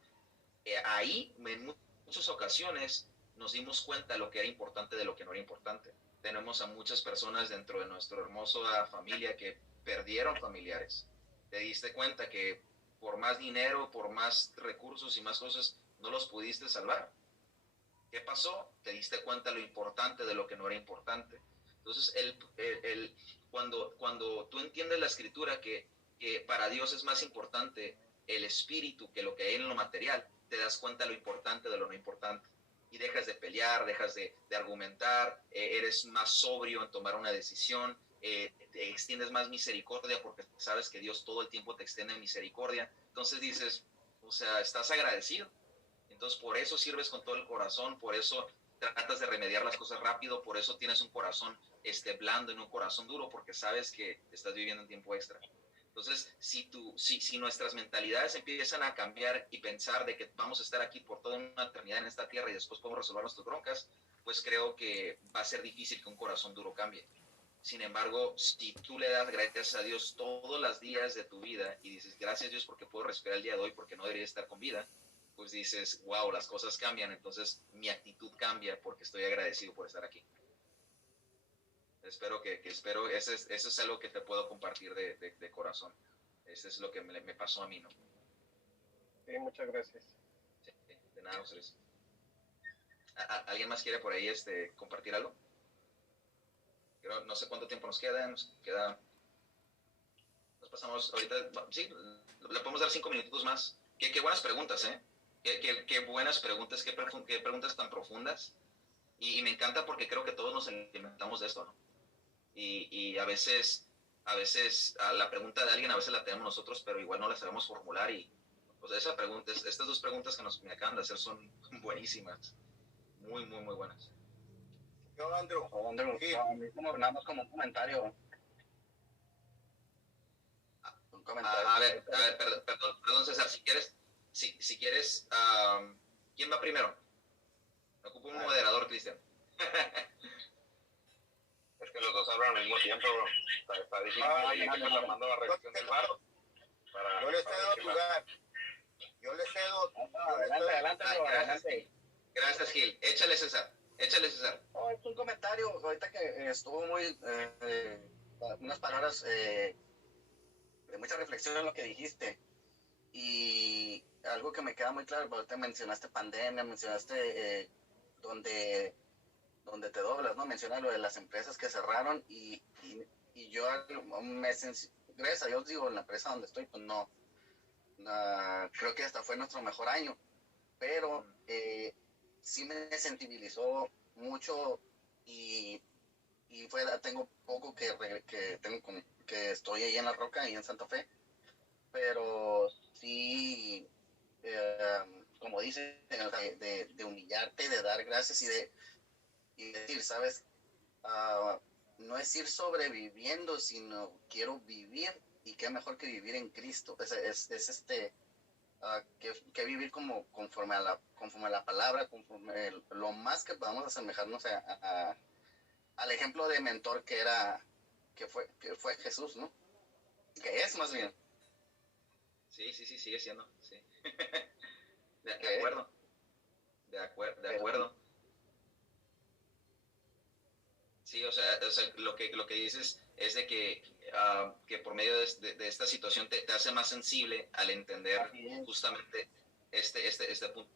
Ahí, en muchas ocasiones, nos dimos cuenta de lo que era importante de lo que no era importante. Tenemos a muchas personas dentro de nuestra hermosa familia que perdieron familiares. Te diste cuenta que por más dinero, por más recursos y más cosas, no los pudiste salvar. ¿Qué pasó? Te diste cuenta de lo importante de lo que no era importante. Entonces, cuando tú entiendes la escritura que para Dios es más importante el espíritu que lo que hay en lo material, te das cuenta de lo importante de lo no importante. Y dejas de pelear, dejas de argumentar, eres más sobrio en tomar una decisión, te extiendes más misericordia porque sabes que Dios todo el tiempo te extiende misericordia. Entonces dices, o sea, estás agradecido. Entonces por eso sirves con todo el corazón, por eso tratas de remediar las cosas rápido, por eso tienes un corazón blando y no un corazón duro, porque sabes que estás viviendo un tiempo extra. Entonces, si nuestras mentalidades empiezan a cambiar y pensar de que vamos a estar aquí por toda una eternidad en esta tierra y después podemos resolver nuestras broncas, pues creo que va a ser difícil que un corazón duro cambie. Sin embargo, si tú le das gracias a Dios todos los días de tu vida y dices, gracias Dios porque puedo respirar el día de hoy porque no debería estar con vida, pues dices, wow, las cosas cambian, entonces mi actitud cambia porque estoy agradecido por estar aquí. Espero eso es algo que te puedo compartir de corazón. Eso es lo que me pasó a mí, ¿no? Sí, muchas gracias. Sí, de nada, ustedes. ¿Alguien más quiere por ahí compartir algo? No sé cuánto tiempo nos queda. Nos pasamos ahorita, sí, le podemos dar 5 minutitos más. Qué buenas preguntas, ¿eh? Qué buenas preguntas, qué preguntas tan profundas. Y me encanta porque creo que todos nos alimentamos de esto, ¿no? Y a veces la pregunta de alguien a veces la tenemos nosotros, pero igual no la sabemos formular. Y pues estas dos preguntas que me acaban de hacer son buenísimas. Muy, muy, muy buenas. Yo, Andrew. Andrew, Sí. nada más como un comentario. A ver, perdón, César, si quieres, ¿quién va primero? Me ocupo un moderador, Cristian. Es que los dos hablan al mismo tiempo, bro. Está difícil. No. Mando la reacción del bar. Yo le cedo el lugar. Yo le cedo. Adelante, bro, adelante. Gracias, Gil. Échale, César. Oh, es un comentario, ahorita que estuvo muy, unas palabras de mucha reflexión en lo que dijiste. Y algo que me queda muy claro, ahorita mencionaste pandemia, mencionaste donde te doblas, ¿no? Mencionas lo de las empresas que cerraron y yo gracias a Dios, digo, en la empresa donde estoy, pues no, creo que hasta fue nuestro mejor año, pero sí me sensibilizó mucho y tengo poco que estoy ahí en La Roca, ahí en Santa Fe, pero sí, como dice, de humillarte, de dar gracias y decir, ¿sabes? No es ir sobreviviendo, sino quiero vivir, y qué mejor que vivir en Cristo. Que vivir conforme a la palabra, lo más que podamos asemejarnos al ejemplo de mentor que fue Jesús, ¿no? Que es más bien. Sí, sigue siendo, sí. De acuerdo. Sí, o sea lo que dices es de que por medio de esta situación te hace más sensible al entender justamente este punto.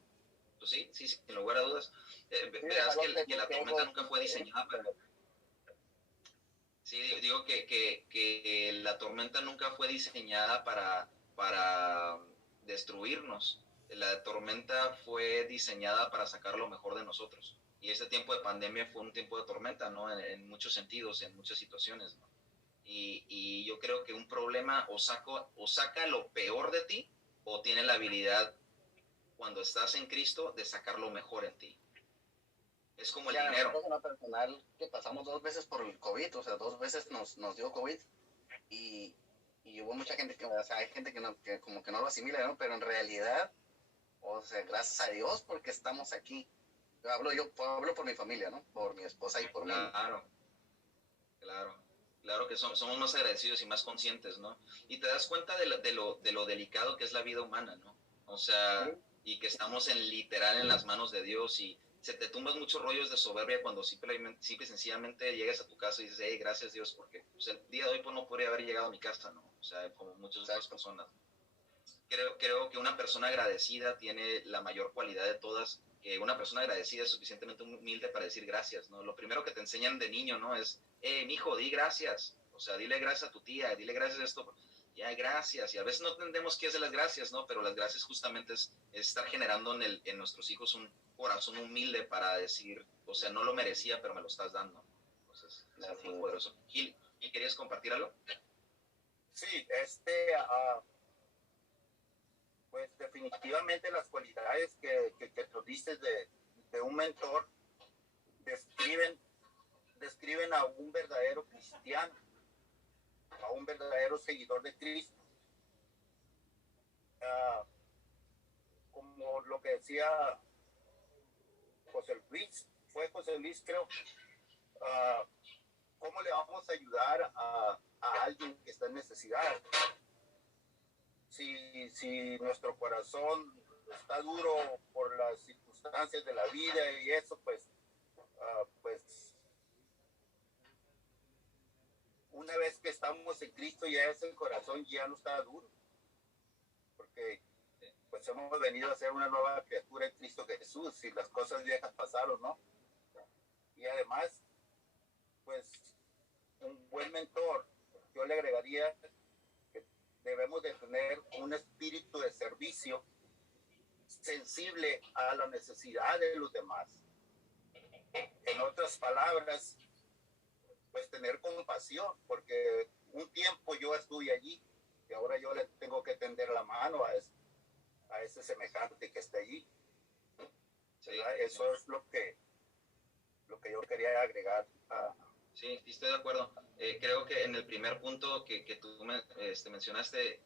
Pues sí, sin lugar a dudas. Verás que la tormenta nunca fue diseñada para... Sí, digo que la tormenta nunca fue diseñada para destruirnos. La tormenta fue diseñada para sacar lo mejor de nosotros. Y este tiempo de pandemia fue un tiempo de tormenta, ¿no? En muchos sentidos, en muchas situaciones, ¿no? Y yo creo que un problema o saca lo peor de ti o tiene la habilidad, cuando estás en Cristo, de sacar lo mejor en ti. Es como el dinero. Nosotros en lo personal, que pasamos 2 veces por el COVID, o sea, 2 veces nos dio COVID y hubo mucha gente o sea, hay gente que como que no lo asimila, ¿no? Pero en realidad, o sea, gracias a Dios porque estamos aquí. Hablo por mi familia, ¿no? Por mi esposa y por mí. Claro, claro que somos más agradecidos y más conscientes, ¿no? Y te das cuenta de lo delicado que es la vida humana, ¿no? O sea, Sí. y que estamos literal en las manos de Dios, y se te tumban muchos rollos de soberbia cuando simple y sencillamente llegas a tu casa y dices, hey, gracias Dios, porque pues, el día de hoy pues, no podría haber llegado a mi casa, ¿no? O sea, como muchas otras personas. Creo que una persona agradecida tiene la mayor cualidad de todas, que una persona agradecida es suficientemente humilde para decir gracias, ¿no? Lo primero que te enseñan de niño, ¿no? Es, mijo, di gracias. O sea, dile gracias a tu tía, dile gracias a esto. Ya, gracias. Y a veces no entendemos qué es de las gracias, ¿no? Pero las gracias justamente es estar generando en nuestros hijos un corazón humilde para decir, o sea, no lo merecía, pero me lo estás dando. Entonces, es muy poderoso. Gil, ¿y querías compartir algo? Sí, pues definitivamente las cualidades que tú dices de un mentor describen a un verdadero cristiano, a un verdadero seguidor de Cristo. Como lo que decía José Luis creo, ¿cómo le vamos a ayudar a alguien que está en necesidad? Si nuestro corazón está duro por las circunstancias de la vida y eso, pues una vez que estamos en Cristo ya ese corazón ya no está duro, porque pues hemos venido a ser una nueva criatura en Cristo Jesús, y las cosas viejas pasaron, ¿no? Y además, pues un buen mentor, yo le agregaría que debemos de tener un espíritu de servicio sensible a la necesidad de los demás. En otras palabras, pues tener compasión, porque un tiempo yo estuve allí y ahora yo le tengo que tender la mano a ese semejante que está allí. Sí, eso es lo que yo quería agregar. Sí, estoy de acuerdo. Creo que en el primer punto que tú mencionaste,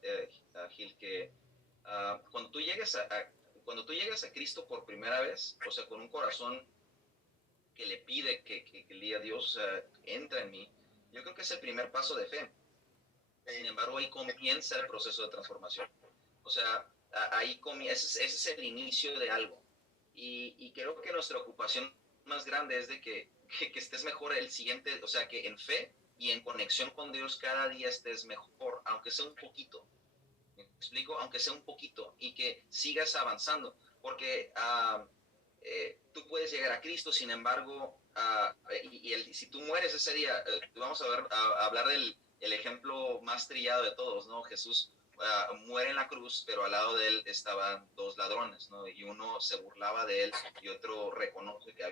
Gil, que cuando tú llegues a Cristo por primera vez, o sea, con un corazón que le pide que el día Dios entra en mí, yo creo que es el primer paso de fe. Sin embargo, ahí comienza el proceso de transformación. O sea, ese es el inicio de algo. Y creo que nuestra ocupación más grande es de que estés mejor el siguiente, o sea, que en fe y en conexión con Dios cada día estés mejor, aunque sea un poquito. ¿Me explico? Aunque sea un poquito, y que sigas avanzando, porque tú puedes llegar a Cristo, sin embargo, si tú mueres ese día, vamos a hablar del el ejemplo más trillado de todos, ¿no? Jesús muere en la cruz, pero al lado de él estaban dos ladrones, ¿no? Y uno se burlaba de él y otro reconoce que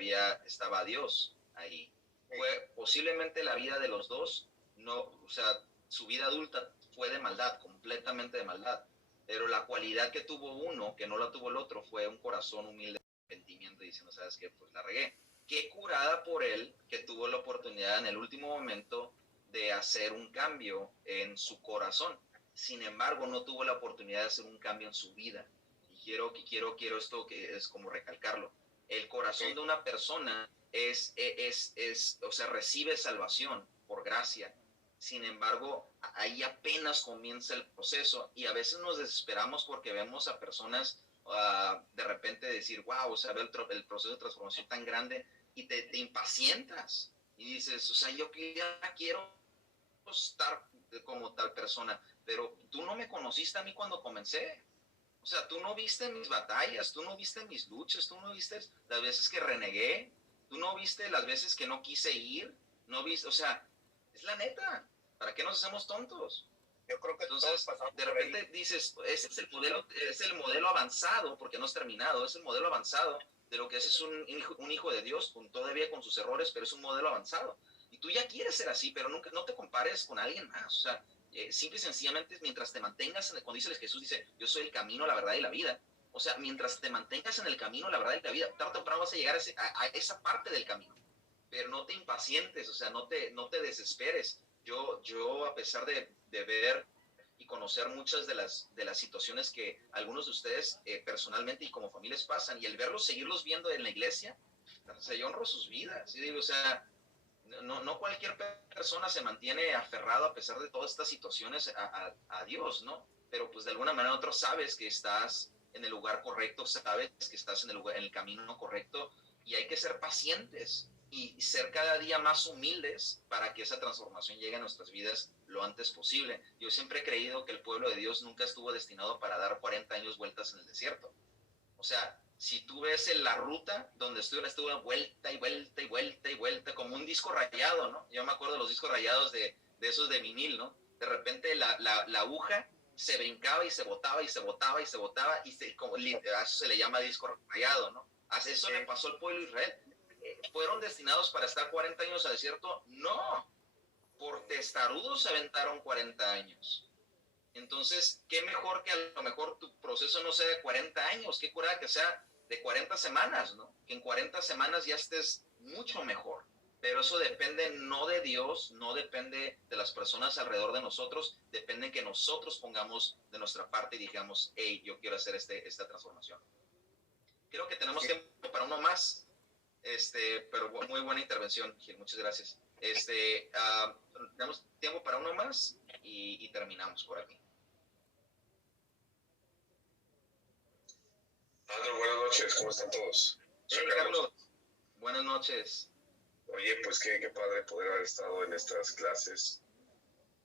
estaba Dios ahí. Fue posiblemente la vida de los dos, no, o sea, su vida adulta fue de maldad, completamente de maldad, pero la cualidad que tuvo uno, que no la tuvo el otro, fue un corazón humilde, arrepentimiento, diciendo, ¿sabes qué? Pues la regué. Qué curada por él, que tuvo la oportunidad en el último momento de hacer un cambio en su corazón. Sin embargo, no tuvo la oportunidad de hacer un cambio en su vida. Y quiero esto que es como recalcarlo. El corazón de una persona o sea, recibe salvación por gracia. Sin embargo, ahí apenas comienza el proceso, y a veces nos desesperamos porque vemos a personas de repente decir, wow, o sea, ve el proceso de transformación tan grande, y te impacientas y dices, o sea, yo ya quiero estar como tal persona, pero tú no me conociste a mí cuando comencé. O sea, tú no viste mis batallas, tú no viste mis luchas, tú no viste las veces que renegué, tú no viste las veces que no quise ir, no viste, o sea, Es la neta. ¿Para qué nos hacemos tontos? Yo creo que Entonces, de repente dices, ese es el modelo avanzado, porque no es terminado, es el modelo avanzado de lo que es un hijo de Dios, todavía con sus errores, pero es un modelo avanzado. Y tú ya quieres ser así, pero nunca, no te compares con alguien más. O sea, simple y sencillamente, mientras te mantengas, cuando dice Jesús, dice, yo soy el camino, la verdad y la vida. O sea, mientras te mantengas en el camino, la verdad y la vida, tarde o temprano vas a llegar a esa parte del camino. Pero no te impacientes, o sea, no te desesperes. Yo a pesar de ver y conocer muchas de las situaciones que algunos de ustedes personalmente y como familias pasan, y el verlos, seguirlos viendo en la iglesia, o sea, yo honro sus vidas. ¿Sí? Digo, o sea, no cualquier persona se mantiene aferrado a pesar de todas estas situaciones a Dios, ¿no? Pero pues de alguna manera otros sabes que estás en el lugar correcto, sabes que estás en el camino correcto, y hay que ser pacientes y ser cada día más humildes para que esa transformación llegue a nuestras vidas lo antes posible. Yo siempre he creído que el pueblo de Dios nunca estuvo destinado para dar 40 años vueltas en el desierto. O sea, si tú ves en la ruta donde estuvo vuelta y vuelta y vuelta y vuelta, como un disco rayado, ¿no? Yo me acuerdo de los discos rayados de esos de vinil, ¿no? De repente la aguja se brincaba y se botaba y se botaba y se botaba, y a eso se le llama disco rayado, ¿no? A eso le pasó al pueblo de Israel. ¿Fueron destinados para estar 40 años al desierto? No, por testarudos se aventaron 40 años. Entonces, qué mejor que a lo mejor tu proceso no sea de 40 años, qué curada que sea de 40 semanas, ¿no? Que en 40 semanas ya estés mucho mejor. Pero eso depende no de Dios, no depende de las personas alrededor de nosotros, depende que nosotros pongamos de nuestra parte y digamos, hey, yo quiero hacer esta transformación. Creo que tenemos tiempo para uno más, pero muy buena intervención, Gil, muchas gracias. Tenemos tiempo para uno más y terminamos por aquí. Andrew, buenas noches, ¿cómo están todos? Soy Carlos. Buenas noches. Oye, pues qué padre poder haber estado en estas clases.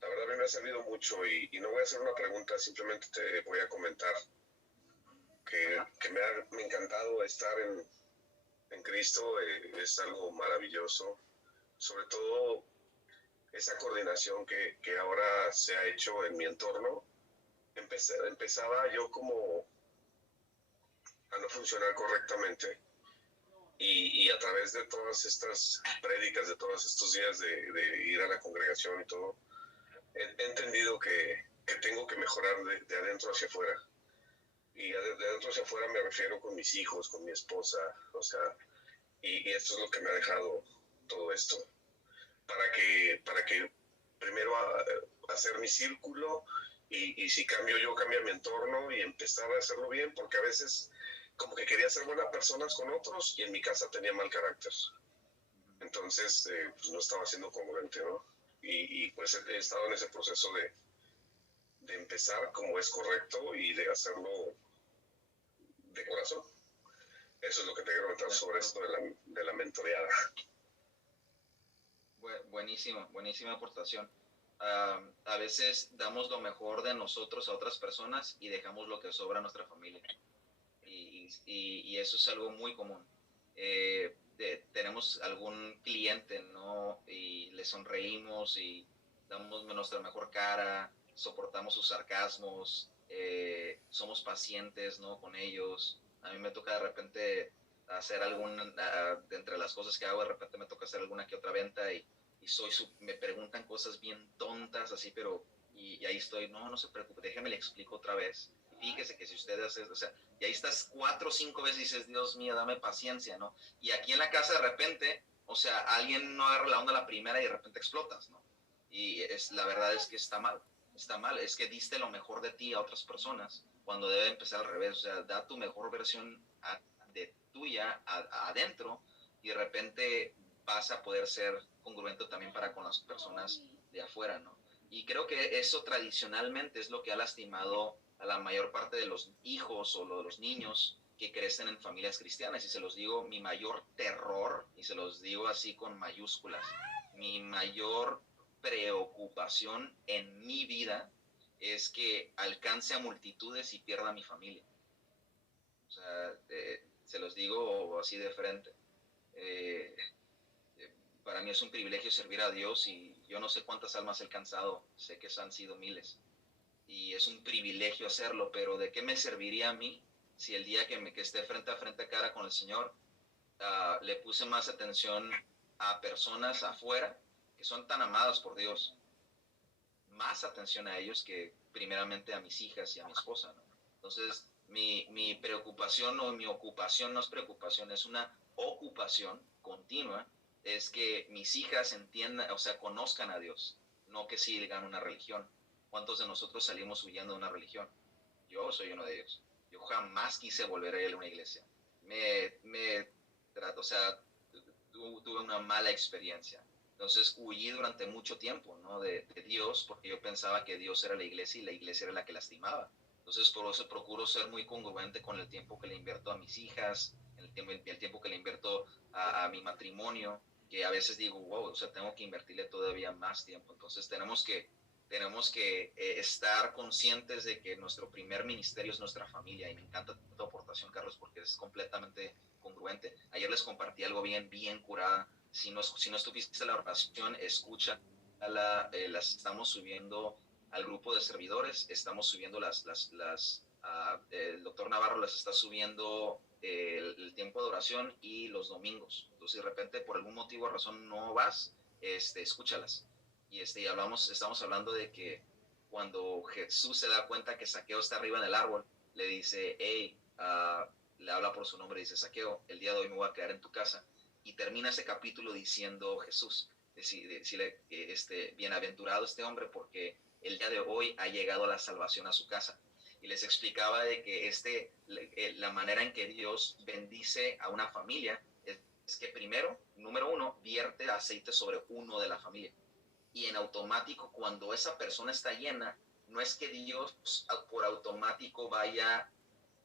La verdad a mí me ha servido mucho y no voy a hacer una pregunta, simplemente te voy a comentar que me ha encantado estar en Cristo, es algo maravilloso, sobre todo esa coordinación que ahora se ha hecho en mi entorno. Empezaba yo como a no funcionar correctamente y a través de todas estas prédicas, de todos estos días de ir a la congregación y todo, he entendido que tengo que mejorar de adentro hacia afuera. Y de adentro hacia afuera me refiero con mis hijos, con mi esposa, o sea, y esto es lo que me ha dejado todo esto. Para que primero hacer mi círculo y si cambio yo, cambia mi entorno y empezar a hacerlo bien, porque a veces como que quería ser buena persona con otros y en mi casa tenía mal carácter. Entonces, pues no estaba siendo congruente, ¿no? Y pues he estado en ese proceso de empezar como es correcto y de hacerlo de corazón. Eso es lo que te quiero comentar sobre esto de la mentoreada. Buenísima aportación. A veces damos lo mejor de nosotros a otras personas y dejamos lo que sobra a nuestra familia. Y eso es algo muy común. Tenemos algún cliente, ¿no? Y le sonreímos y damos nuestra mejor cara, soportamos sus sarcasmos, somos pacientes, ¿no? Con ellos. A mí me toca de repente hacer de entre las cosas que hago, de repente me toca hacer alguna que otra venta y me preguntan cosas bien tontas, así, pero y ahí estoy, no se preocupe, déjeme le explico otra vez. Fíjese que si usted hace, o sea, y ahí estás 4 o 5 veces y dices, Dios mío, dame paciencia, ¿no? Y aquí en la casa de repente, o sea, alguien no agarra la onda la primera y de repente explotas, ¿no? Y la verdad es que está mal, es que diste lo mejor de ti a otras personas, cuando debe empezar al revés, o sea, da tu mejor versión de tuya adentro y de repente vas a poder ser congruente también para con las personas de afuera, ¿no? Y creo que eso tradicionalmente es lo que ha lastimado a la mayor parte de los hijos o de los niños que crecen en familias cristianas. Y se los digo, mi mayor terror, y se los digo así con mayúsculas, mi mayor preocupación en mi vida es que alcance a multitudes y pierda a mi familia. O sea, se los digo así de frente. Para mí es un privilegio servir a Dios y yo no sé cuántas almas he alcanzado, sé que han sido miles, y es un privilegio hacerlo, pero ¿de qué me serviría a mí si el día que esté frente a frente cara con el Señor, le puse más atención a personas afuera que son tan amadas por Dios, más atención a ellos que primeramente a mis hijas y a mi esposa, ¿no? Entonces, mi preocupación o mi ocupación no es preocupación, es una ocupación continua, es que mis hijas entiendan, o sea, conozcan a Dios, no que sigan una religión. ¿Cuántos de nosotros salimos huyendo de una religión? Yo soy uno de ellos. Yo jamás quise volver a ir a una iglesia. O sea, tuve una mala experiencia. Entonces huí durante mucho tiempo, ¿no? de Dios, porque yo pensaba que Dios era la iglesia y la iglesia era la que lastimaba. Entonces por eso procuro ser muy congruente con el tiempo que le invierto a mis hijas, el tiempo que le invierto a mi matrimonio, que a veces digo, wow, o sea, tengo que invertirle todavía más tiempo. Entonces tenemos que estar conscientes de que nuestro primer ministerio es nuestra familia, y me encanta tu aportación, Carlos, porque es completamente congruente. Ayer les compartí algo bien curada. Si no estuviste en la oración, escucha, las estamos subiendo al grupo de servidores, estamos subiendo el doctor Navarro las está subiendo el tiempo de oración y los domingos. Entonces, si de repente por algún motivo o razón no vas, escúchalas. Y estamos hablando de que cuando Jesús se da cuenta que Zaqueo está arriba en el árbol, le dice, hey, le habla por su nombre, dice, Zaqueo, el día de hoy me voy a quedar en tu casa. Y termina ese capítulo diciendo Jesús, decirle, bienaventurado este hombre porque el día de hoy ha llegado la salvación a su casa. Y les explicaba de que la manera en que Dios bendice a una familia es que primero, número uno, vierte aceite sobre uno de la familia. Y en automático, cuando esa persona está llena, no es que Dios por automático vaya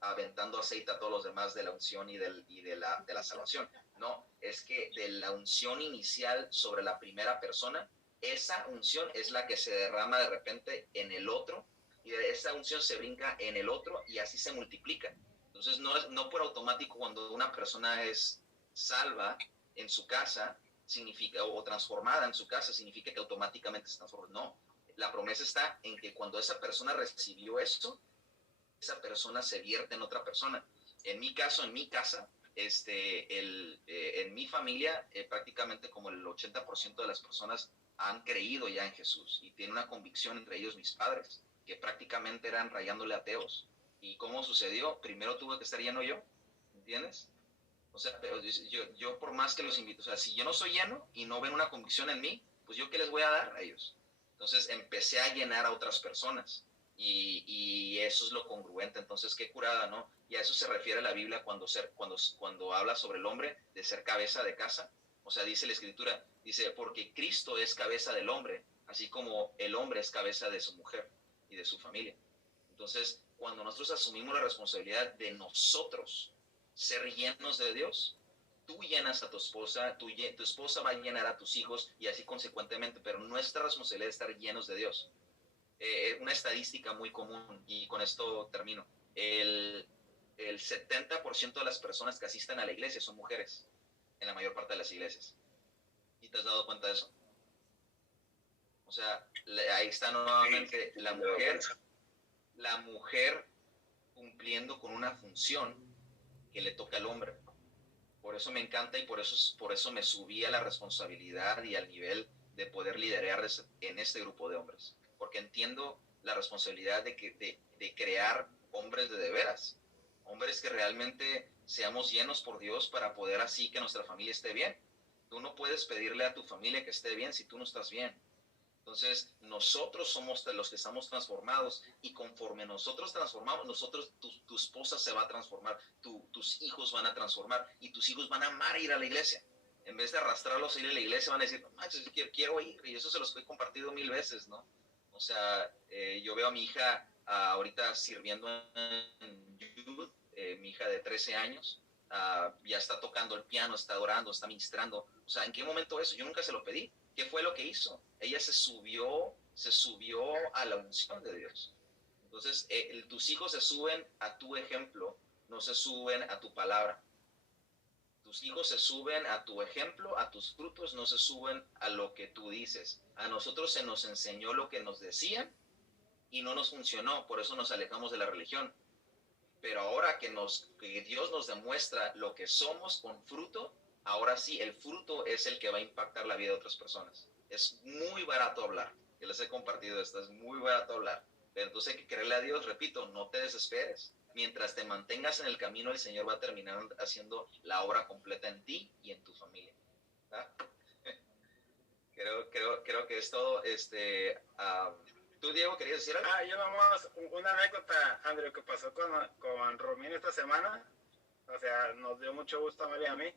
aventando aceite a todos los demás de la unción y de la salvación. No, es que de la unción inicial sobre la primera persona, esa unción es la que se derrama de repente en el otro, y de esa unción se brinca en el otro, y así se multiplica. Entonces, no por automático cuando una persona es salva en su casa, significa, o transformada en su casa, significa que automáticamente se transforma. No, la promesa está en que cuando esa persona recibió esto, esa persona se vierte en otra persona. En mi caso, en mi casa, en mi familia, prácticamente como el 80% de las personas han creído ya en Jesús y tienen una convicción, entre ellos mis padres, que prácticamente eran rayándole ateos. ¿Y cómo sucedió? Primero tuve que estar lleno yo, ¿entiendes? O sea, pero yo por más que los invito, o sea, si yo no soy lleno y no ven una convicción en mí, pues yo qué les voy a dar a ellos. Entonces empecé a llenar a otras personas. Y eso es lo congruente. Entonces, qué curada, ¿no? Y a eso se refiere la Biblia cuando habla sobre el hombre de ser cabeza de casa. O sea, dice la Escritura, dice, porque Cristo es cabeza del hombre, así como el hombre es cabeza de su mujer y de su familia. Entonces, cuando nosotros asumimos la responsabilidad de nosotros ser llenos de Dios, tú llenas a tu esposa, tu esposa va a llenar a tus hijos y así consecuentemente, pero nuestra responsabilidad es estar llenos de Dios. Una estadística muy común, y con esto termino, el 70% de las personas que asisten a la iglesia son mujeres, en la mayor parte de las iglesias. ¿Y te has dado cuenta de eso? O sea, ahí está nuevamente la mujer cumpliendo con una función que le toca al hombre. Por eso me encanta y por eso me subí a la responsabilidad y al nivel de poder liderar en este grupo de hombres. Porque entiendo la responsabilidad de crear hombres de veras, hombres que realmente seamos llenos por Dios para poder así que nuestra familia esté bien. Tú no puedes pedirle a tu familia que esté bien si tú no estás bien. Entonces, nosotros somos los que estamos transformados, y conforme nosotros transformamos, tu esposa se va a transformar, tus hijos van a transformar, y tus hijos van a amar ir a la iglesia. En vez de arrastrarlos a ir a la iglesia, van a decir, no manches, quiero ir, y eso se los he compartido 1000 veces, ¿no? O sea, yo veo a mi hija ahorita sirviendo en Youth, mi hija de 13 años, ya está tocando el piano, está adorando, está ministrando. O sea, ¿en qué momento eso? Yo nunca se lo pedí. ¿Qué fue lo que hizo? Ella se subió a la unción de Dios. Entonces, tus hijos se suben a tu ejemplo, no se suben a tu palabra. Tus hijos se suben a tu ejemplo, a tus frutos, no se suben a lo que tú dices. A nosotros se nos enseñó lo que nos decían y no nos funcionó, por eso nos alejamos de la religión. Pero ahora que Dios nos demuestra lo que somos con fruto, ahora sí, el fruto es el que va a impactar la vida de otras personas. Es muy barato hablar, que les he compartido esto, es muy barato hablar. Pero entonces hay que creerle a Dios, repito, no te desesperes. Mientras te mantengas en el camino, el Señor va a terminar haciendo la obra completa en ti y en tu familia. ¿Verdad? Creo que es todo. ¿Tú, Diego, querías decir algo? Yo nomás, una anécdota, Andrew, que pasó con Romina esta semana. O sea, nos dio mucho gusto a María y a mí,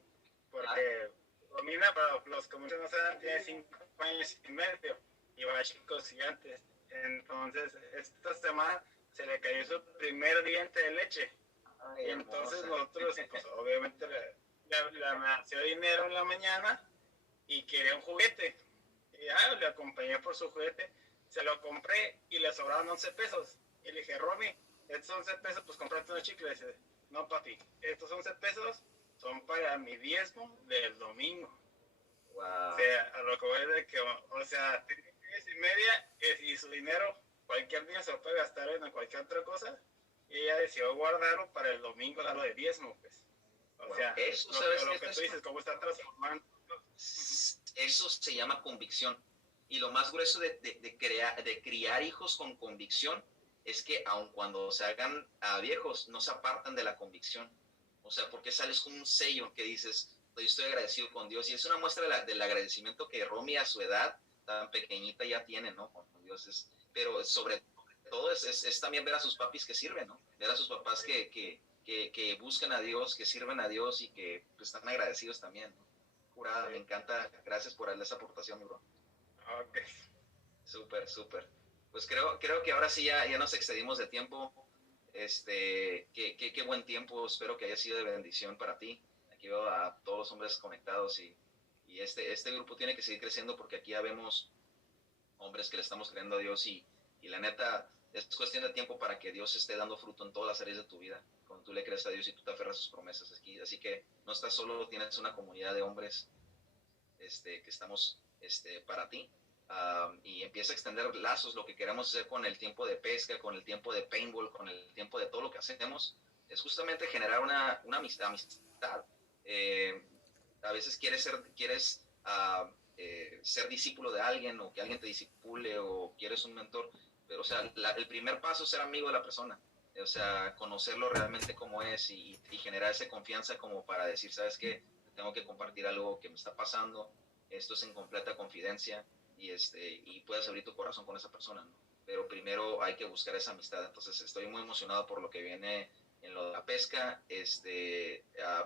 porque Romina, para los que muchos no saben, tiene 5 años y medio y va a chicos gigantes. Entonces, esta semana se le cayó su primer diente de leche. Ay, y entonces nosotros, pues, obviamente, le nació dinero en la mañana y quería un juguete. Y le acompañé por su juguete, se lo compré y le sobraron 11 pesos. Y le dije, Romy, estos 11 pesos, pues comprate unos chicles. Y dice, no, papi, estos 11 pesos son para mi diezmo del domingo. Wow. O sea, a lo que voy a decir que, o sea, 3 meses y media y su dinero cualquier día se lo puede gastar en cualquier otra cosa, y ella decidió guardarlo para el domingo, darlo de diezmo, pues. O sea, eso, lo que tú dices, cómo está transformando. Eso se llama convicción. Y lo más grueso de criar hijos con convicción es que aun cuando se hagan viejos, no se apartan de la convicción. O sea, porque sales con un sello que dices, yo estoy agradecido con Dios. Y es una muestra del agradecimiento que Romy a su edad tan pequeñita ya tiene, ¿no? Con Dios. Pero sobre todo es también ver a sus papis que sirven, ¿no? Ver a sus papás que buscan a Dios, que sirven a Dios y que pues, están agradecidos también, ¿no? Curada, me encanta. Gracias por esa aportación, mi bro. Ok. Súper. Pues creo que ahora sí ya nos excedimos de tiempo. Qué buen tiempo. Espero que haya sido de bendición para ti. Aquí veo a todos los hombres conectados y este grupo tiene que seguir creciendo porque aquí ya vemos hombres que le estamos creyendo a Dios y la neta es cuestión de tiempo para que Dios esté dando fruto en todas las áreas de tu vida cuando tú le crees a Dios y tú te aferras a sus promesas aquí. Así que no estás solo, tienes una comunidad de hombres que estamos para ti. Y empieza a extender lazos. Lo que queremos hacer con el tiempo de pesca, con el tiempo de paintball, con el tiempo de todo lo que hacemos es justamente generar una amistad. A veces quieres ser discípulo de alguien o que alguien te discipule o quieres un mentor, pero o sea, el primer paso es ser amigo de la persona, o sea, conocerlo realmente como es y generar esa confianza como para decir, ¿sabes qué? Tengo que compartir algo que me está pasando, esto es en completa confidencia y puedes abrir tu corazón con esa persona, ¿no? Pero primero hay que buscar esa amistad. Entonces estoy muy emocionado por lo que viene en lo de la pesca.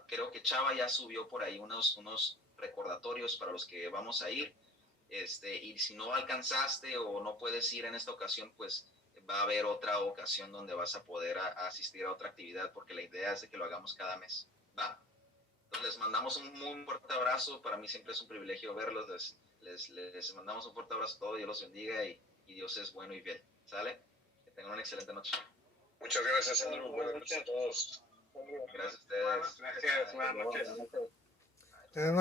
Creo que Chava ya subió por ahí unos recordatorios para los que vamos a ir. Y si no alcanzaste o no puedes ir en esta ocasión, pues va a haber otra ocasión donde vas a poder asistir a otra actividad, porque la idea es de que lo hagamos cada mes, ¿va? Entonces les mandamos un muy fuerte abrazo. Para mí siempre es un privilegio verlos. Les mandamos un fuerte abrazo a todos. Dios los bendiga y Dios es bueno y fiel. ¿Sale? Que tengan una excelente noche. Muchas gracias, Andrew. Buenas noches a todos. Gracias a ustedes. Gracias, buenas noches. Buenas noches.